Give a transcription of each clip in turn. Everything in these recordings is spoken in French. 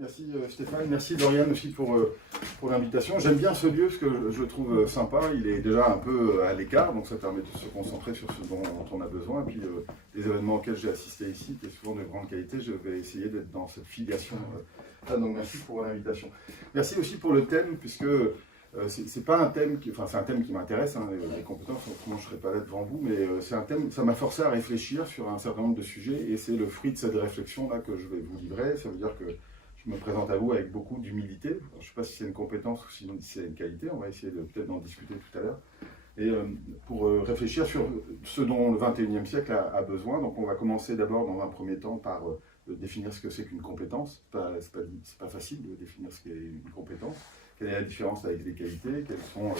Merci Stéphane, merci Dorian aussi pour l'invitation. J'aime bien ce lieu parce que je le trouve sympa, il est déjà un peu à l'écart, donc ça permet de se concentrer sur ce dont on a besoin. Et puis les événements auxquels j'ai assisté ici étaient souvent de grande qualité, je vais essayer d'être dans cette filiation. Donc merci pour l'invitation. Merci aussi pour le thème, puisque c'est pas un thème qui, enfin c'est un thème qui m'intéresse, hein, les compétences, autrement je ne serais pas là devant vous, mais c'est un thème, ça m'a forcé à réfléchir sur un certain nombre de sujets, et c'est le fruit de cette réflexion-là que je vais vous livrer. Ça veut dire que je me présente à vous avec beaucoup d'humilité. Je ne sais pas si c'est une compétence ou sinon si c'est une qualité, on va essayer de peut-être d'en discuter tout à l'heure. Et pour réfléchir sur ce dont le XXIe siècle a besoin, donc on va commencer d'abord dans un premier temps par définir ce que c'est qu'une compétence. C'est pas facile de définir ce qu'est une compétence. Quelle est la différence avec les qualités? Quels sont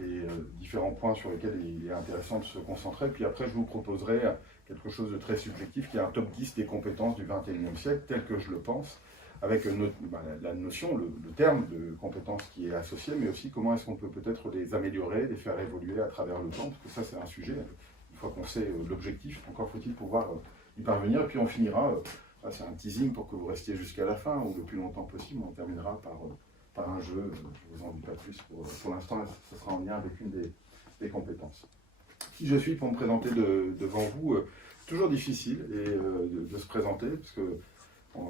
les différents points sur lesquels il est intéressant de se concentrer? Puis après, je vous proposerai quelque chose de très subjectif qui est un top 10 des compétences du XXIe siècle, tel que je le pense, avec la notion, le terme de compétence qui est associé, mais aussi comment est-ce qu'on peut peut-être les améliorer, les faire évoluer à travers le temps, parce que ça c'est un sujet, une fois qu'on sait l'objectif, encore faut-il pouvoir y parvenir, et puis on finira, c'est un teasing pour que vous restiez jusqu'à la fin, ou le plus longtemps possible, on terminera par un jeu, je ne vous en dis pas plus, pour l'instant ça sera en lien avec une des compétences. Qui je suis pour me présenter devant vous, toujours difficile de se présenter, parce que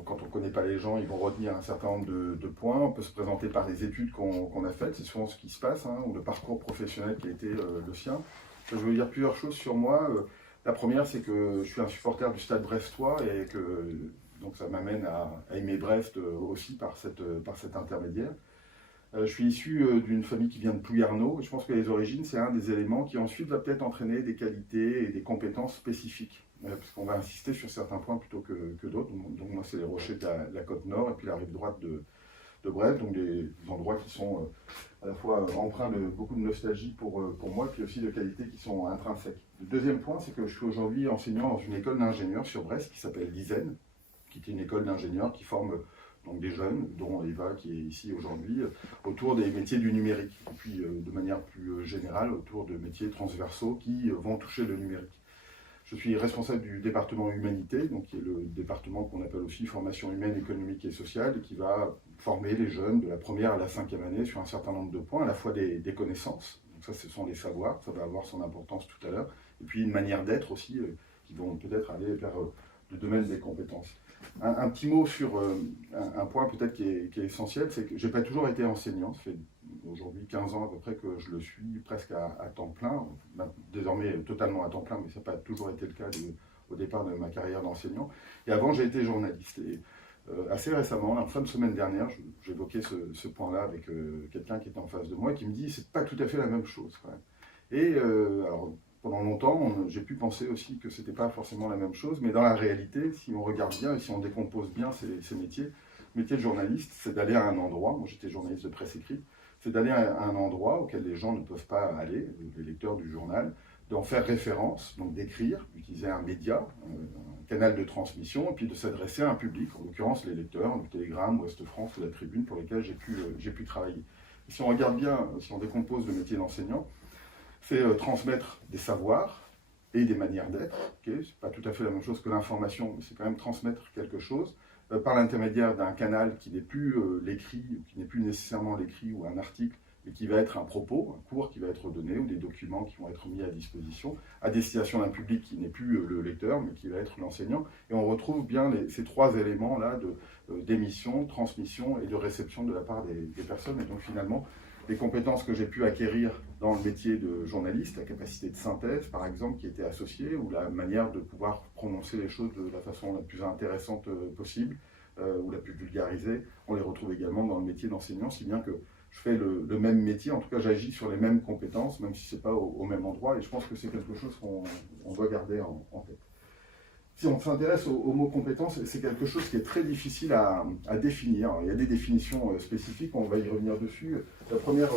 quand on ne connaît pas les gens, ils vont retenir un certain nombre de points. On peut se présenter par les études qu'on a faites, c'est souvent ce qui se passe, hein, ou le parcours professionnel qui a été le sien. Je veux dire plusieurs choses sur moi. La première, c'est que je suis un supporter du Stade brestois et que donc ça m'amène à aimer Brest aussi par cet intermédiaire. Je suis issu d'une famille qui vient de Plouerneau, et je pense que les origines, c'est un des éléments qui ensuite va peut-être entraîner des qualités et des compétences spécifiques, parce qu'on va insister sur certains points plutôt que d'autres. Donc moi, c'est les rochers de la côte nord, et puis la rive droite de Brest, donc des endroits qui sont à la fois empreints de beaucoup de nostalgie pour moi, puis aussi de qualités qui sont intrinsèques. Le deuxième point, c'est que je suis aujourd'hui enseignant dans une école d'ingénieurs sur Brest, qui s'appelle l'ISEN, qui est une école d'ingénieurs qui forme donc des jeunes, dont Eva qui est ici aujourd'hui, autour des métiers du numérique, et puis de manière plus générale autour de métiers transversaux qui vont toucher le numérique. Je suis responsable du département Humanité, donc qui est le département qu'on appelle aussi formation humaine, économique et sociale, et qui va former les jeunes de la première à la 5e année sur un certain nombre de points, à la fois des connaissances, donc ça ce sont les savoirs, ça va avoir son importance tout à l'heure, et puis une manière d'être aussi, qui vont peut-être aller vers le domaine des compétences. Un petit mot sur un point peut-être qui est essentiel, c'est que je n'ai pas toujours été enseignant. Ça fait aujourd'hui 15 ans à peu près que je le suis presque à temps plein, désormais totalement à temps plein, mais ça n'a pas toujours été le cas au départ de ma carrière d'enseignant. Et avant, j'ai été journaliste. Et assez récemment, la fin de semaine dernière, j'évoquais ce point-là avec quelqu'un qui était en face de moi et qui me dit c'est pas tout à fait la même chose quand même. Et alors, pendant longtemps, j'ai pu penser aussi que ce n'était pas forcément la même chose, mais dans la réalité, si on regarde bien et si on décompose bien ces métiers, le métier de journaliste, c'est d'aller à un endroit, moi j'étais journaliste de presse écrite, c'est d'aller à un endroit auquel les gens ne peuvent pas aller, les lecteurs du journal, d'en faire référence, donc d'écrire, d'utiliser un média, un canal de transmission, et puis de s'adresser à un public, en l'occurrence les lecteurs du Télégramme, Ouest France ou la Tribune, pour lesquels j'ai pu travailler. Et si on regarde bien, si on décompose le métier d'enseignant, c'est transmettre des savoirs et des manières d'être. Okay, ce n'est pas tout à fait la même chose que l'information, mais c'est quand même transmettre quelque chose par l'intermédiaire d'un canal qui n'est plus l'écrit, qui n'est plus nécessairement l'écrit ou un article, mais qui va être un propos, un cours qui va être donné, ou des documents qui vont être mis à disposition, à destination d'un public qui n'est plus le lecteur, mais qui va être l'enseignant. Et on retrouve bien ces trois éléments-là d'émission, de transmission et de réception de la part des personnes. Et donc finalement, les compétences que j'ai pu acquérir dans le métier de journaliste, la capacité de synthèse par exemple qui était associée, ou la manière de pouvoir prononcer les choses de la façon la plus intéressante possible, ou la plus vulgarisée, on les retrouve également dans le métier d'enseignant, si bien que je fais le même métier, en tout cas j'agis sur les mêmes compétences, même si ce n'est pas au même endroit, et je pense que c'est quelque chose qu'on doit garder en tête. Si on s'intéresse au mot compétence, c'est quelque chose qui est très difficile à définir. Alors, il y a des définitions spécifiques, on va y revenir dessus. La première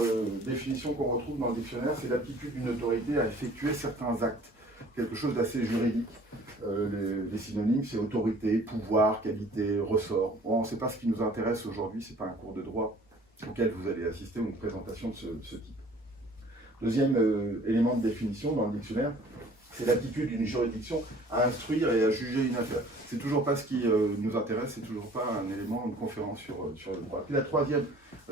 définition qu'on retrouve dans le dictionnaire, c'est l'aptitude d'une autorité à effectuer certains actes. Quelque chose d'assez juridique. Les synonymes, c'est autorité, pouvoir, qualité, ressort. Bon, ce n'est pas ce qui nous intéresse aujourd'hui, ce n'est pas un cours de droit auquel vous allez assister ou une présentation de ce type. Deuxième élément de définition dans le dictionnaire, c'est l'aptitude d'une juridiction à instruire et à juger une affaire. C'est toujours pas ce qui nous intéresse, c'est toujours pas un élément, une conférence sur le droit. Puis la troisième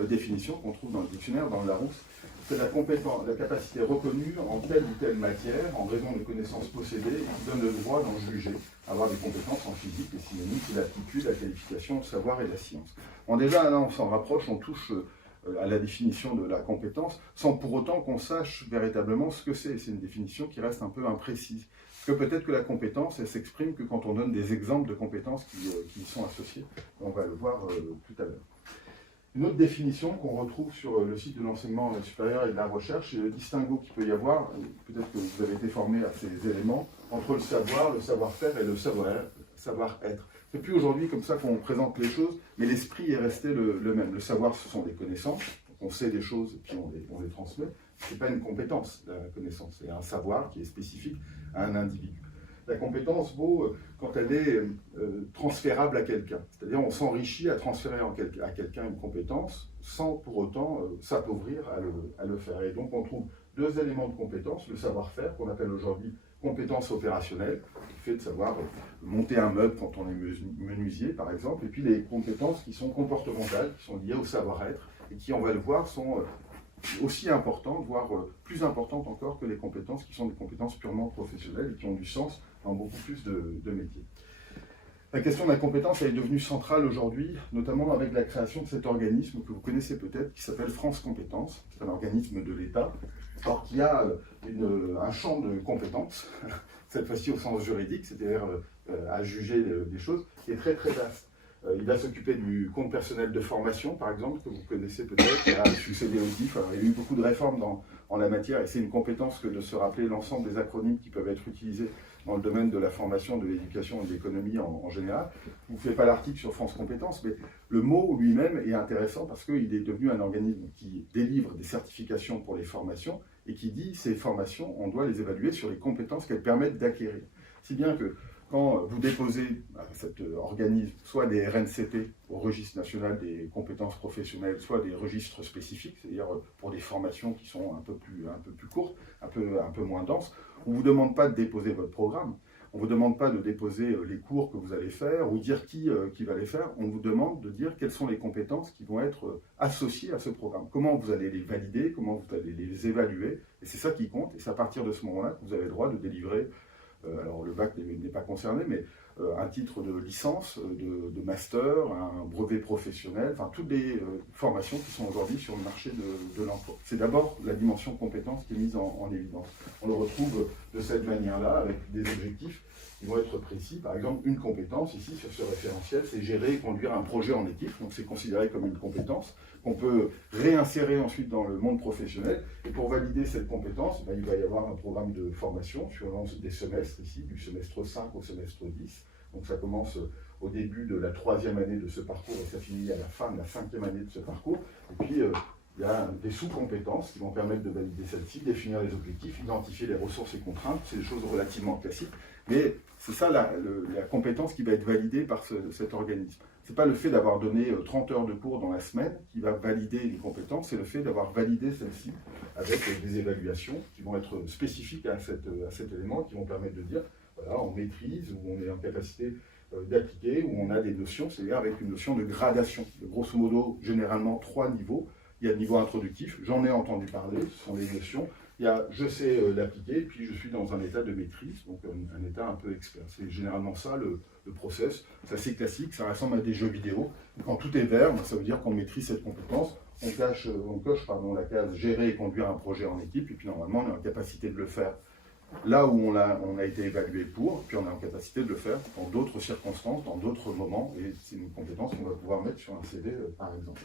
définition qu'on trouve dans le dictionnaire, dans le Larousse, c'est la capacité reconnue en telle ou telle matière, en raison de connaissances possédées, et qui donne le droit d'en juger. Avoir des compétences en physique, les synonymes, c'est l'aptitude, la qualification, le savoir et la science. Bon, déjà, là, on s'en rapproche, on touche à la définition de la compétence, sans pour autant qu'on sache véritablement ce que c'est. C'est une définition qui reste un peu imprécise. Parce que peut-être que la compétence, elle s'exprime que quand on donne des exemples de compétences qui y sont associées. On va le voir tout à l'heure. Une autre définition qu'on retrouve sur le site de l'enseignement supérieur et de la recherche, c'est le distinguo qu'il peut y avoir, peut-être que vous avez été formé à ces éléments, entre le savoir, le savoir-faire et le savoir-être. C'est plus aujourd'hui comme ça qu'on présente les choses, mais l'esprit est resté le même. Le savoir, ce sont des connaissances, on sait des choses et puis on les transmet. Ce n'est pas une compétence, la connaissance, c'est un savoir qui est spécifique à un individu. La compétence vaut quand elle est transférable à quelqu'un. C'est-à-dire on s'enrichit à transférer à quelqu'un une compétence sans pour autant s'appauvrir à le faire. Et donc on trouve deux éléments de compétence, le savoir-faire qu'on appelle aujourd'hui compétence opérationnelle, qui fait de savoir monter un meuble quand on est menuisier par exemple, et puis les compétences qui sont comportementales, qui sont liées au savoir-être, et qui on va le voir sont aussi importantes, voire plus importantes encore que les compétences qui sont des compétences purement professionnelles et qui ont du sens dans beaucoup plus de métiers. La question de la compétence elle est devenue centrale aujourd'hui, notamment avec la création de cet organisme que vous connaissez peut-être, qui s'appelle France Compétences. C'est un organisme de l'État, or qui a un champ de compétences, cette fois-ci au sens juridique, c'est-à-dire à juger des choses, qui est très très vaste. Il va s'occuper du compte personnel de formation, par exemple, que vous connaissez peut-être, qui a succédé au DIF. Alors, il y a eu beaucoup de réformes en la matière, et c'est une compétence que de se rappeler l'ensemble des acronymes qui peuvent être utilisés dans le domaine de la formation, de l'éducation et de l'économie en général. Je ne vous fais pas l'article sur France Compétences, mais le mot lui-même est intéressant parce qu'il est devenu un organisme qui délivre des certifications pour les formations et qui dit ces formations, on doit les évaluer sur les compétences qu'elles permettent d'acquérir. Si bien que quand vous déposez à cet organisme soit des RNCP au registre national des compétences professionnelles, soit des registres spécifiques, c'est-à-dire pour des formations qui sont un peu plus courtes, un peu moins denses, on ne vous demande pas de déposer votre programme, on ne vous demande pas de déposer les cours que vous allez faire ou dire qui va les faire, on vous demande de dire quelles sont les compétences qui vont être associées à ce programme, comment vous allez les valider, comment vous allez les évaluer, et c'est ça qui compte, et c'est à partir de ce moment-là que vous avez le droit de délivrer alors le bac n'est pas concerné, mais un titre de licence, de master, un brevet professionnel, enfin toutes les formations qui sont aujourd'hui sur le marché de l'emploi. C'est d'abord la dimension compétence qui est mise en évidence. On le retrouve de cette manière-là, avec des objectifs qui vont être précis. Par exemple, une compétence, ici, sur ce référentiel, c'est gérer et conduire un projet en équipe, donc c'est considéré comme une compétence qu'on peut réinsérer ensuite dans le monde professionnel. Et pour valider cette compétence, il va y avoir un programme de formation sur des semestres ici, du semestre 5 au semestre 10. Donc ça commence au début de la 3e année de ce parcours et ça finit à la fin de la 5e année de ce parcours. Et puis il y a des sous-compétences qui vont permettre de valider celle-ci, définir les objectifs, identifier les ressources et contraintes. C'est des choses relativement classiques. Mais c'est ça la compétence qui va être validée par cet organisme. Ce n'est pas le fait d'avoir donné 30 heures de cours dans la semaine qui va valider une compétence, c'est le fait d'avoir validé celle-ci avec des évaluations qui vont être spécifiques à cet élément, qui vont permettre de dire, voilà, on maîtrise, ou on est en capacité d'appliquer, ou on a des notions, c'est-à-dire avec une notion de gradation. De grosso modo, généralement 3 niveaux. Il y a le niveau introductif, j'en ai entendu parler, ce sont les notions. Il y a je sais l'appliquer, puis je suis dans un état de maîtrise, donc un état un peu expert. C'est généralement ça le process. C'est assez classique, ça ressemble à des jeux vidéo. Quand tout est vert, ça veut dire qu'on maîtrise cette compétence. On coche la case gérer et conduire un projet en équipe, et puis normalement on est en capacité de le faire là où on a été évalué pour, puis on est en capacité de le faire dans d'autres circonstances, dans d'autres moments, et c'est une compétence qu'on va pouvoir mettre sur un CV par exemple.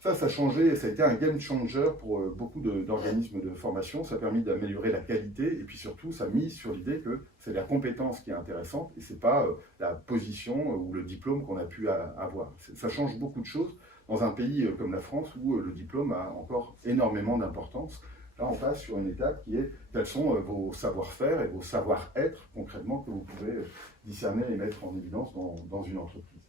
Ça a changé, ça a été un game changer pour beaucoup d'organismes de formation. Ça a permis d'améliorer la qualité et puis surtout, ça a mis sur l'idée que c'est la compétence qui est intéressante et ce n'est pas la position ou le diplôme qu'on a pu avoir. Ça change beaucoup de choses dans un pays comme la France où le diplôme a encore énormément d'importance. Là, on passe sur une étape qui est quels sont vos savoir-faire et vos savoir-être concrètement que vous pouvez discerner et mettre en évidence dans une entreprise.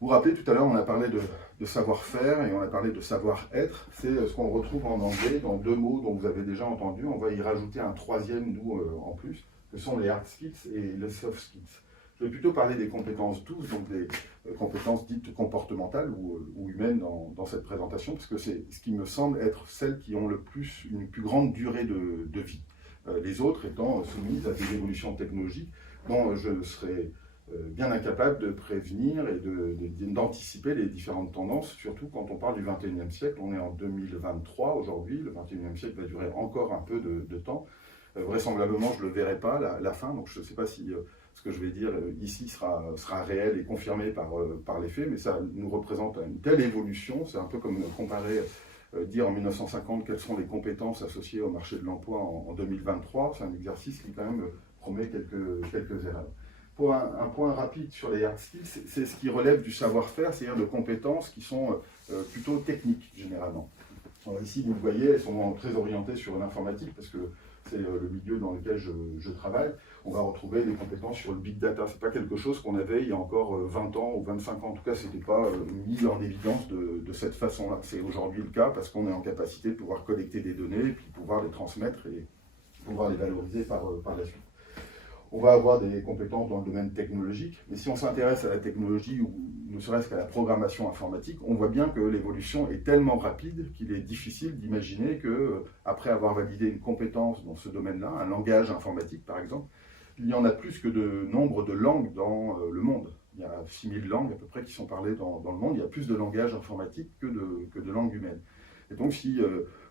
Vous vous rappelez, tout à l'heure, on a parlé de savoir-faire et on a parlé de savoir-être. C'est ce qu'on retrouve en anglais dans 2 mots dont vous avez déjà entendu. On va y rajouter un 3e, nous, en plus, que sont les hard skills et les soft skills. Je vais plutôt parler des compétences douces, donc des compétences dites comportementales ou humaines dans cette présentation, parce que c'est ce qui me semble être celles qui ont une plus grande durée de vie. Les autres étant soumises à des évolutions technologiques dont je serai bien incapable de prévenir et d'anticiper les différentes tendances, surtout quand on parle du 21e siècle. On est en 2023 aujourd'hui, le 21e siècle va durer encore un peu de temps. Vraisemblablement, je ne le verrai pas, la fin, donc je ne sais pas si ce que je vais dire ici sera réel et confirmé par les faits, mais ça nous représente une telle évolution. C'est un peu comme comparer, dire en 1950 quelles sont les compétences associées au marché de l'emploi en 2023. C'est un exercice qui quand même promet quelques erreurs. Pour un point rapide sur les hard skills, c'est ce qui relève du savoir-faire, c'est-à-dire de compétences qui sont plutôt techniques, généralement. Alors ici, vous le voyez, elles sont très orientées sur l'informatique, parce que c'est le milieu dans lequel je travaille. On va retrouver des compétences sur le big data. Ce n'est pas quelque chose qu'on avait il y a encore 20 ans ou 25 ans. En tout cas, ce n'était pas mis en évidence de cette façon-là. C'est aujourd'hui le cas parce qu'on est en capacité de pouvoir collecter des données, et puis pouvoir les transmettre et pouvoir les valoriser par la suite. On va avoir des compétences dans le domaine technologique, mais si on s'intéresse à la technologie ou ne serait-ce qu'à la programmation informatique, on voit bien que l'évolution est tellement rapide qu'il est difficile d'imaginer qu'après avoir validé une compétence dans ce domaine-là, un langage informatique par exemple, il y en a plus que de nombre de langues dans le monde. Il y a 6000 langues à peu près qui sont parlées dans le monde, il y a plus de langages informatiques que de langues humaines. Et donc si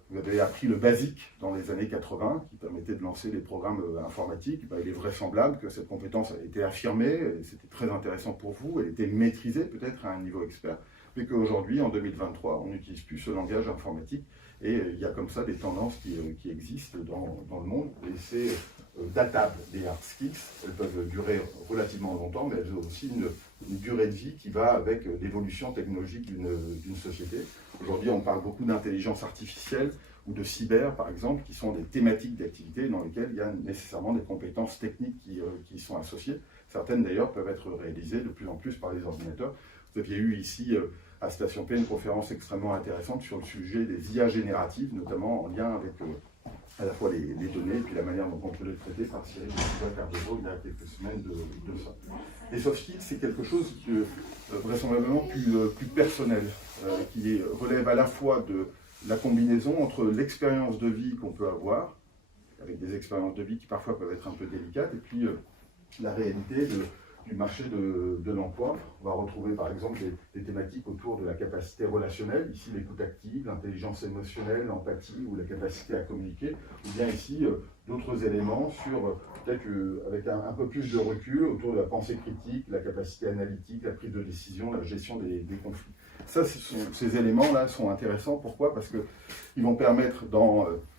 vous avez appris le basique dans les années 80, qui permettait de lancer les programmes informatiques, il est vraisemblable que cette compétence a été affirmée, c'était très intéressant pour vous, elle était maîtrisée peut-être à un niveau expert, mais qu'aujourd'hui, en 2023, on n'utilise plus ce langage informatique, et il y a comme ça des tendances qui existent dans le monde, et c'est datable des hard skills. Elles peuvent durer relativement longtemps, mais elles ont aussi une durée de vie qui va avec l'évolution technologique d'une société. Aujourd'hui, on parle beaucoup d'intelligence artificielle ou de cyber, par exemple, qui sont des thématiques d'activité dans lesquelles il y a nécessairement des compétences techniques qui sont associées. Certaines, d'ailleurs, peuvent être réalisées de plus en plus par les ordinateurs. Vous aviez eu ici, à Station P, une conférence extrêmement intéressante sur le sujet des IA génératives, notamment en lien avec à la fois les données et puis la manière dont on peut les traiter par Cyril Cardeveau il y a quelques semaines de ça. Les soft skills, c'est quelque chose de vraisemblablement plus personnel, qui relève à la fois de la combinaison entre l'expérience de vie qu'on peut avoir, avec des expériences de vie qui parfois peuvent être un peu délicates, et puis la réalité du marché de l'emploi. On va retrouver par exemple des thématiques autour de la capacité relationnelle, ici l'écoute active, l'intelligence émotionnelle, l'empathie ou la capacité à communiquer, ou bien ici d'autres éléments sur, peut-être avec un peu plus de recul, autour de la pensée critique, la capacité analytique, la prise de décision, la gestion des conflits. Ça, ces éléments-là sont intéressants. Pourquoi? Parce qu'ils vont permettre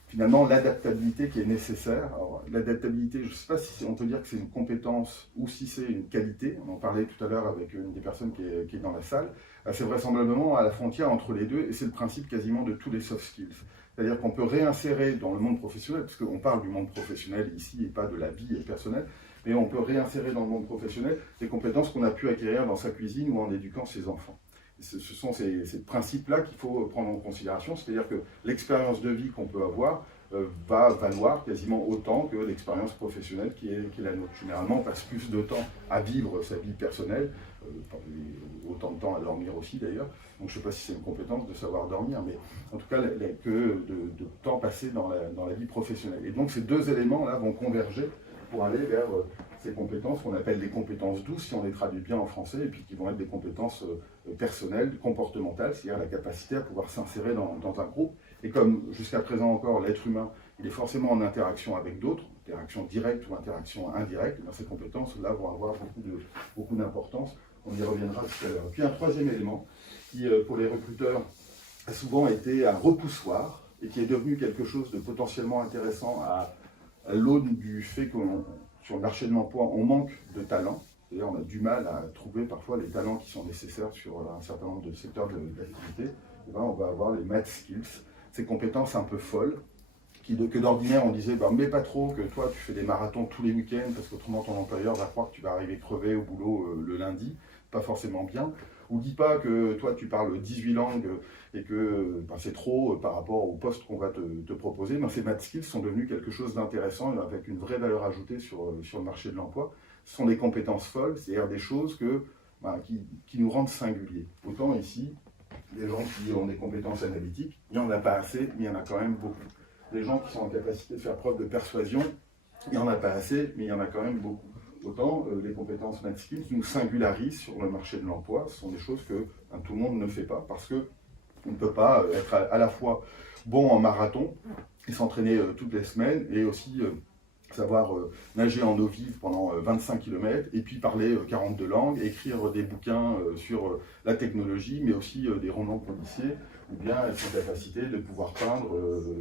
finalement l'adaptabilité qui est nécessaire. Alors, l'adaptabilité, je ne sais pas si on peut dire que c'est une compétence ou si c'est une qualité. On en parlait tout à l'heure avec une des personnes qui est dans la salle. C'est vraisemblablement à la frontière entre les deux, et c'est le principe quasiment de tous les soft skills. C'est-à-dire qu'on peut réinsérer dans le monde professionnel, parce qu'on parle du monde professionnel ici et pas de la vie personnelle, mais on peut réinsérer dans le monde professionnel des compétences qu'on a pu acquérir dans sa cuisine ou en éduquant ses enfants. Ce sont ces principes-là qu'il faut prendre en considération, c'est-à-dire que l'expérience de vie qu'on peut avoir va valoir quasiment autant que l'expérience professionnelle qui est la nôtre. Généralement, on passe plus de temps à vivre sa vie personnelle, autant de temps à dormir aussi d'ailleurs, donc je ne sais pas si c'est une compétence de savoir dormir, mais en tout cas que de temps passé dans la vie professionnelle. Et donc ces deux éléments-là vont converger pour aller vers ces compétences qu'on appelle des compétences douces, si on les traduit bien en français, et puis qui vont être des compétences personnelles, comportementales, c'est-à-dire la capacité à pouvoir s'insérer dans un groupe. Et comme jusqu'à présent encore, l'être humain, il est forcément en interaction avec d'autres, interaction directe ou interaction indirecte, ces compétences-là vont avoir beaucoup d'importance. On y reviendra tout à l'heure. Puis un troisième élément, qui pour les recruteurs a souvent été un repoussoir, et qui est devenu quelque chose de potentiellement intéressant à l'aune du fait que sur le marché de l'emploi, on manque de talents. D'ailleurs, on a du mal à trouver parfois les talents qui sont nécessaires sur un certain nombre de secteurs d'activité. Et ben, on va avoir les math skills, ces compétences un peu folles, que d'ordinaire on disait, mais pas trop, que toi tu fais des marathons tous les week-ends, parce qu'autrement ton employeur va croire que tu vas arriver crevé au boulot le lundi. pas forcément bien. Ou dis pas que toi tu parles 18 langues et que c'est trop par rapport au poste qu'on va te proposer. Mais ces math skills sont devenus quelque chose d'intéressant avec une vraie valeur ajoutée sur le marché de l'emploi. Ce sont des compétences folles, c'est-à-dire des choses qui nous rendent singuliers. Autant ici, les gens qui ont des compétences analytiques, il n'y en a pas assez, mais il y en a quand même beaucoup. Les gens qui sont en capacité de faire preuve de persuasion, il n'y en a pas assez, mais il y en a quand même beaucoup. Autant les compétences math skills nous singularisent sur le marché de l'emploi. Ce sont des choses que tout le monde ne fait pas parce qu'on ne peut pas être à la fois bon en marathon et s'entraîner toutes les semaines et aussi savoir nager en eau vive pendant 25 km et puis parler 42 langues, écrire des bouquins sur la technologie, mais aussi des romans policiers, ou bien sa capacité de pouvoir peindre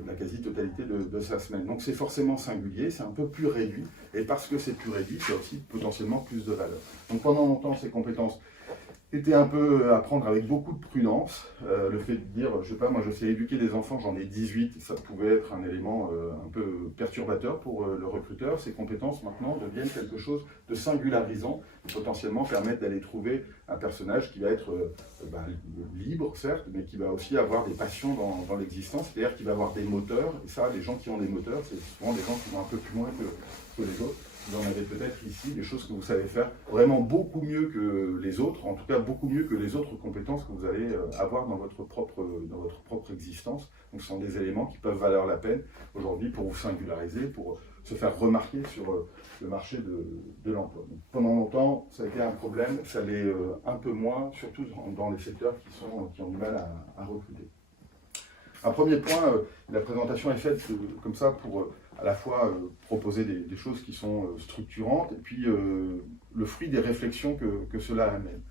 la quasi-totalité de sa semaine. Donc c'est forcément singulier, c'est un peu plus réduit, et parce que c'est plus réduit, c'est aussi potentiellement plus de valeur. Donc pendant longtemps, ces compétences étaient un peu à prendre avec beaucoup de prudence. Le fait de dire, je sais pas, moi je sais éduquer des enfants, j'en ai 18, ça pouvait être un élément un peu perturbateur pour le recruteur. Ces compétences maintenant deviennent quelque chose de singularisant, et potentiellement permettre d'aller trouver un personnage qui va être libre, certes, mais qui va aussi avoir des passions dans l'existence, c'est-à-dire qui va avoir des moteurs, et ça, les gens qui ont des moteurs, c'est souvent des gens qui vont un peu plus loin que les autres. Vous en avez peut-être ici des choses que vous savez faire vraiment beaucoup mieux que les autres, en tout cas beaucoup mieux que les autres compétences que vous allez avoir dans votre propre existence. Donc ce sont des éléments qui peuvent valoir la peine aujourd'hui pour vous singulariser, pour se faire remarquer sur le marché de l'emploi. Donc, pendant longtemps, ça a été un problème, ça l'est un peu moins, surtout dans les secteurs qui ont du mal à recruter. Un premier point, la présentation est faite comme ça pour à la fois proposer des choses qui sont structurantes et puis le fruit des réflexions que cela amène.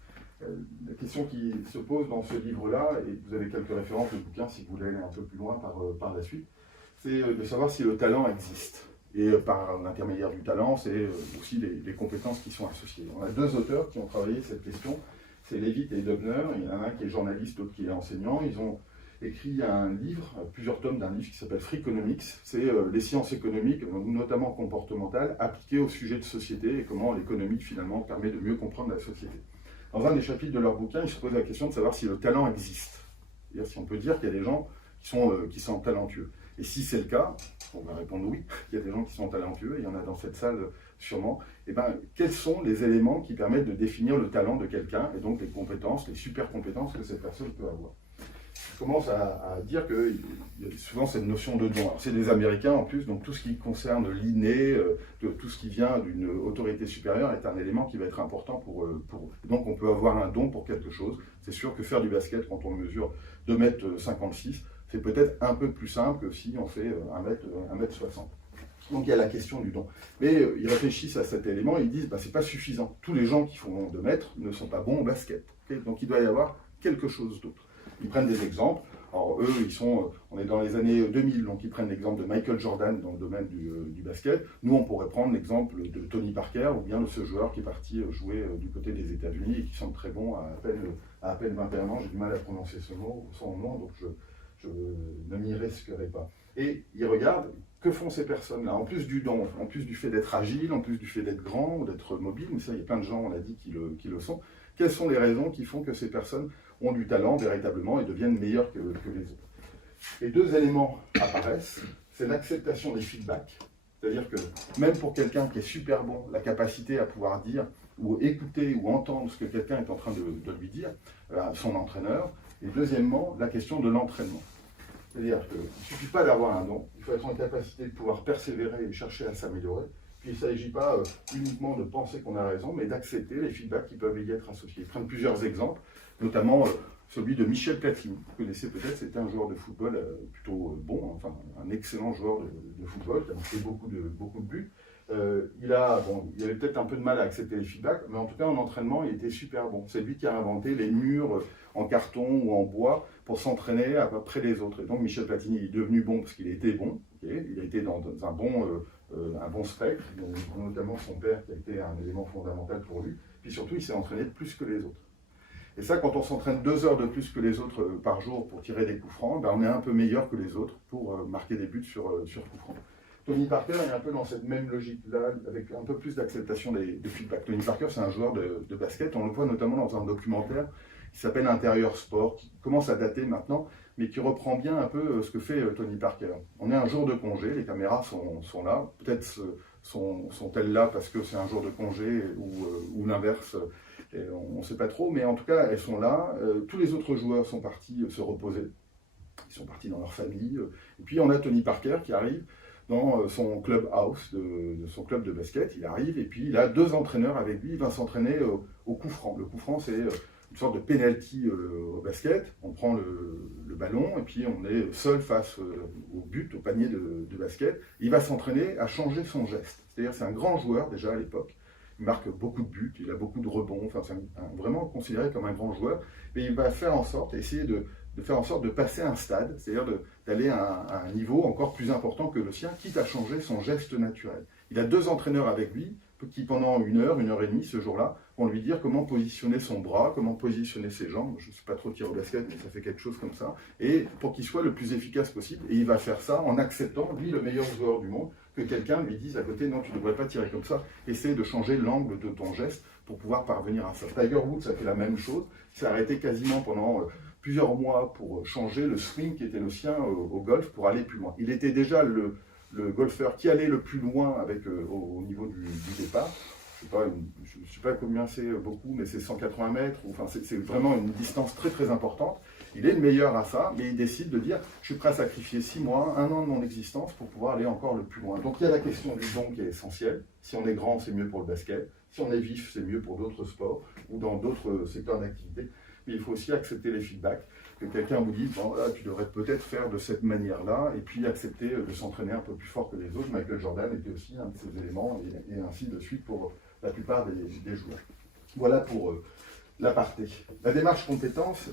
La question qui se pose dans ce livre-là, et vous avez quelques références de bouquins si vous voulez aller un peu plus loin par la suite, c'est de savoir si le talent existe. Et par l'intermédiaire du talent, c'est aussi les compétences qui sont associées. On a deux auteurs qui ont travaillé cette question, c'est Levitt et Dubner. Il y en a un qui est journaliste, l'autre qui est enseignant. Ils ont écrit un livre, plusieurs tomes d'un livre qui s'appelle Freakonomics. C'est les sciences économiques, notamment comportementales, appliquées au sujet de société et comment l'économie finalement permet de mieux comprendre la société. Dans un des chapitres de leur bouquin, ils se posent la question de savoir si le talent existe. C'est-à-dire si on peut dire qu'il y a des gens qui sont talentueux. Et si c'est le cas, on va répondre oui, il y a des gens qui sont talentueux, et il y en a dans cette salle sûrement. Et quels sont les éléments qui permettent de définir le talent de quelqu'un, et donc les compétences, les super compétences que cette personne peut avoir. Je commence à dire qu'il y a souvent cette notion de don. Alors, c'est des Américains en plus, donc tout ce qui concerne l'inné, tout ce qui vient d'une autorité supérieure est un élément qui va être important pour eux. Donc on peut avoir un don pour quelque chose. C'est sûr que faire du basket quand on mesure 2,56 m, c'est peut-être un peu plus simple que si on fait 1,60 m. Donc il y a la question du don. Mais ils réfléchissent à cet élément et ils disent c'est pas suffisant. Tous les gens qui font 2 mètres ne sont pas bons au basket. Okay, donc il doit y avoir quelque chose d'autre. Ils prennent des exemples. Alors eux, on est dans les années 2000, donc ils prennent l'exemple de Michael Jordan dans le domaine du basket. Nous, on pourrait prendre l'exemple de Tony Parker ou bien de ce joueur qui est parti jouer du côté des États-Unis et qui semble très bon à peine 21 ans. J'ai du mal à prononcer son nom, donc je ne m'y risquerai pas. Et ils regardent, que font ces personnes-là? En plus du don, en plus du fait d'être agile, en plus du fait d'être grand ou d'être mobile, mais ça, il y a plein de gens, on l'a dit, qui le sont. Quelles sont les raisons qui font que ces personnes ont du talent véritablement et deviennent meilleures que les autres? Et deux éléments apparaissent, c'est l'acceptation des feedbacks, c'est-à-dire que même pour quelqu'un qui est super bon, la capacité à pouvoir dire ou écouter ou entendre ce que quelqu'un est en train de lui dire, son entraîneur, et deuxièmement, la question de l'entraînement. C'est-à-dire qu'il ne suffit pas d'avoir un don, il faut être en capacité de pouvoir persévérer et chercher à s'améliorer. Puis il ne s'agit pas uniquement de penser qu'on a raison, mais d'accepter les feedbacks qui peuvent y être associés. Ils prennent plusieurs exemples, notamment celui de Michel Platini. Vous connaissez peut-être, c'était un joueur de football plutôt bon, enfin un excellent joueur de football qui a marqué beaucoup de buts. Il avait peut-être un peu de mal à accepter les feedbacks, mais en tout cas en entraînement, il était super bon. C'est lui qui a inventé les murs en carton ou en bois pour s'entraîner à peu près les autres. Et donc Michel Platini est devenu bon parce qu'il était bon. Okay, il a été dans un bon spectre, notamment son père qui a été un élément fondamental pour lui. Puis surtout, il s'est entraîné plus que les autres. Et ça, quand on s'entraîne 2 heures de plus que les autres par jour pour tirer des coups francs, on est un peu meilleur que les autres pour marquer des buts sur coups francs. Tony Parker est un peu dans cette même logique-là, avec un peu plus d'acceptation des feedbacks. Tony Parker, c'est un joueur de basket, on le voit notamment dans un documentaire qui s'appelle Intérieur Sport, qui commence à dater maintenant, mais qui reprend bien un peu ce que fait Tony Parker. On est un jour de congé, les caméras sont là, peut-être sont-elles là parce que c'est un jour de congé ou l'inverse, on ne sait pas trop, mais en tout cas, elles sont là. Tous les autres joueurs sont partis se reposer, ils sont partis dans leur famille, et puis on a Tony Parker qui arrive dans son clubhouse, de son club de basket. Il arrive et puis il a 2 entraîneurs avec lui, il va s'entraîner au coup franc. Le coup franc, c'est une sorte de penalty au basket. On prend le ballon et puis on est seul face au but, au panier de basket. Il va s'entraîner à changer son geste. C'est-à-dire c'est un grand joueur déjà à l'époque. Il marque beaucoup de buts, il a beaucoup de rebonds, enfin, c'est vraiment considéré comme un grand joueur. Mais il va faire en sorte, essayer de faire en sorte de passer un stade, c'est-à-dire d'aller à un niveau encore plus important que le sien, quitte à changer son geste naturel. Il a 2 entraîneurs avec lui, qui pendant 1 heure et demie ce jour-là, vont lui dire comment positionner son bras, comment positionner ses jambes. Je ne suis pas trop tiré au basket, mais ça fait quelque chose comme ça. Et pour qu'il soit le plus efficace possible. Et il va faire ça en acceptant, lui, le meilleur joueur du monde, que quelqu'un lui dise à côté, non, tu ne devrais pas tirer comme ça. Essaye de changer l'angle de ton geste pour pouvoir parvenir à ça. Tiger Woods a fait la même chose. Il s'est arrêté quasiment pendant plusieurs mois pour changer le swing qui était le sien au golf pour aller plus loin. Il était déjà le golfeur qui allait le plus loin au niveau du départ. Je ne sais pas combien c'est beaucoup, mais c'est 180 mètres. Enfin, c'est vraiment une distance très très importante. Il est le meilleur à ça, mais il décide de dire je suis prêt à sacrifier 6 mois, 1 an de mon existence pour pouvoir aller encore le plus loin. Donc il y a la question du don qui est essentielle. Si on est grand, c'est mieux pour le basket. Si on est vif, c'est mieux pour d'autres sports ou dans d'autres secteurs d'activité. Mais il faut aussi accepter les feedbacks. Que quelqu'un vous dise, bon, là, tu devrais peut-être faire de cette manière-là, et puis accepter de s'entraîner un peu plus fort que les autres. Michael Jordan était aussi un de ces éléments, et ainsi de suite pour la plupart des joueurs. Voilà pour l'aparté. La démarche compétence,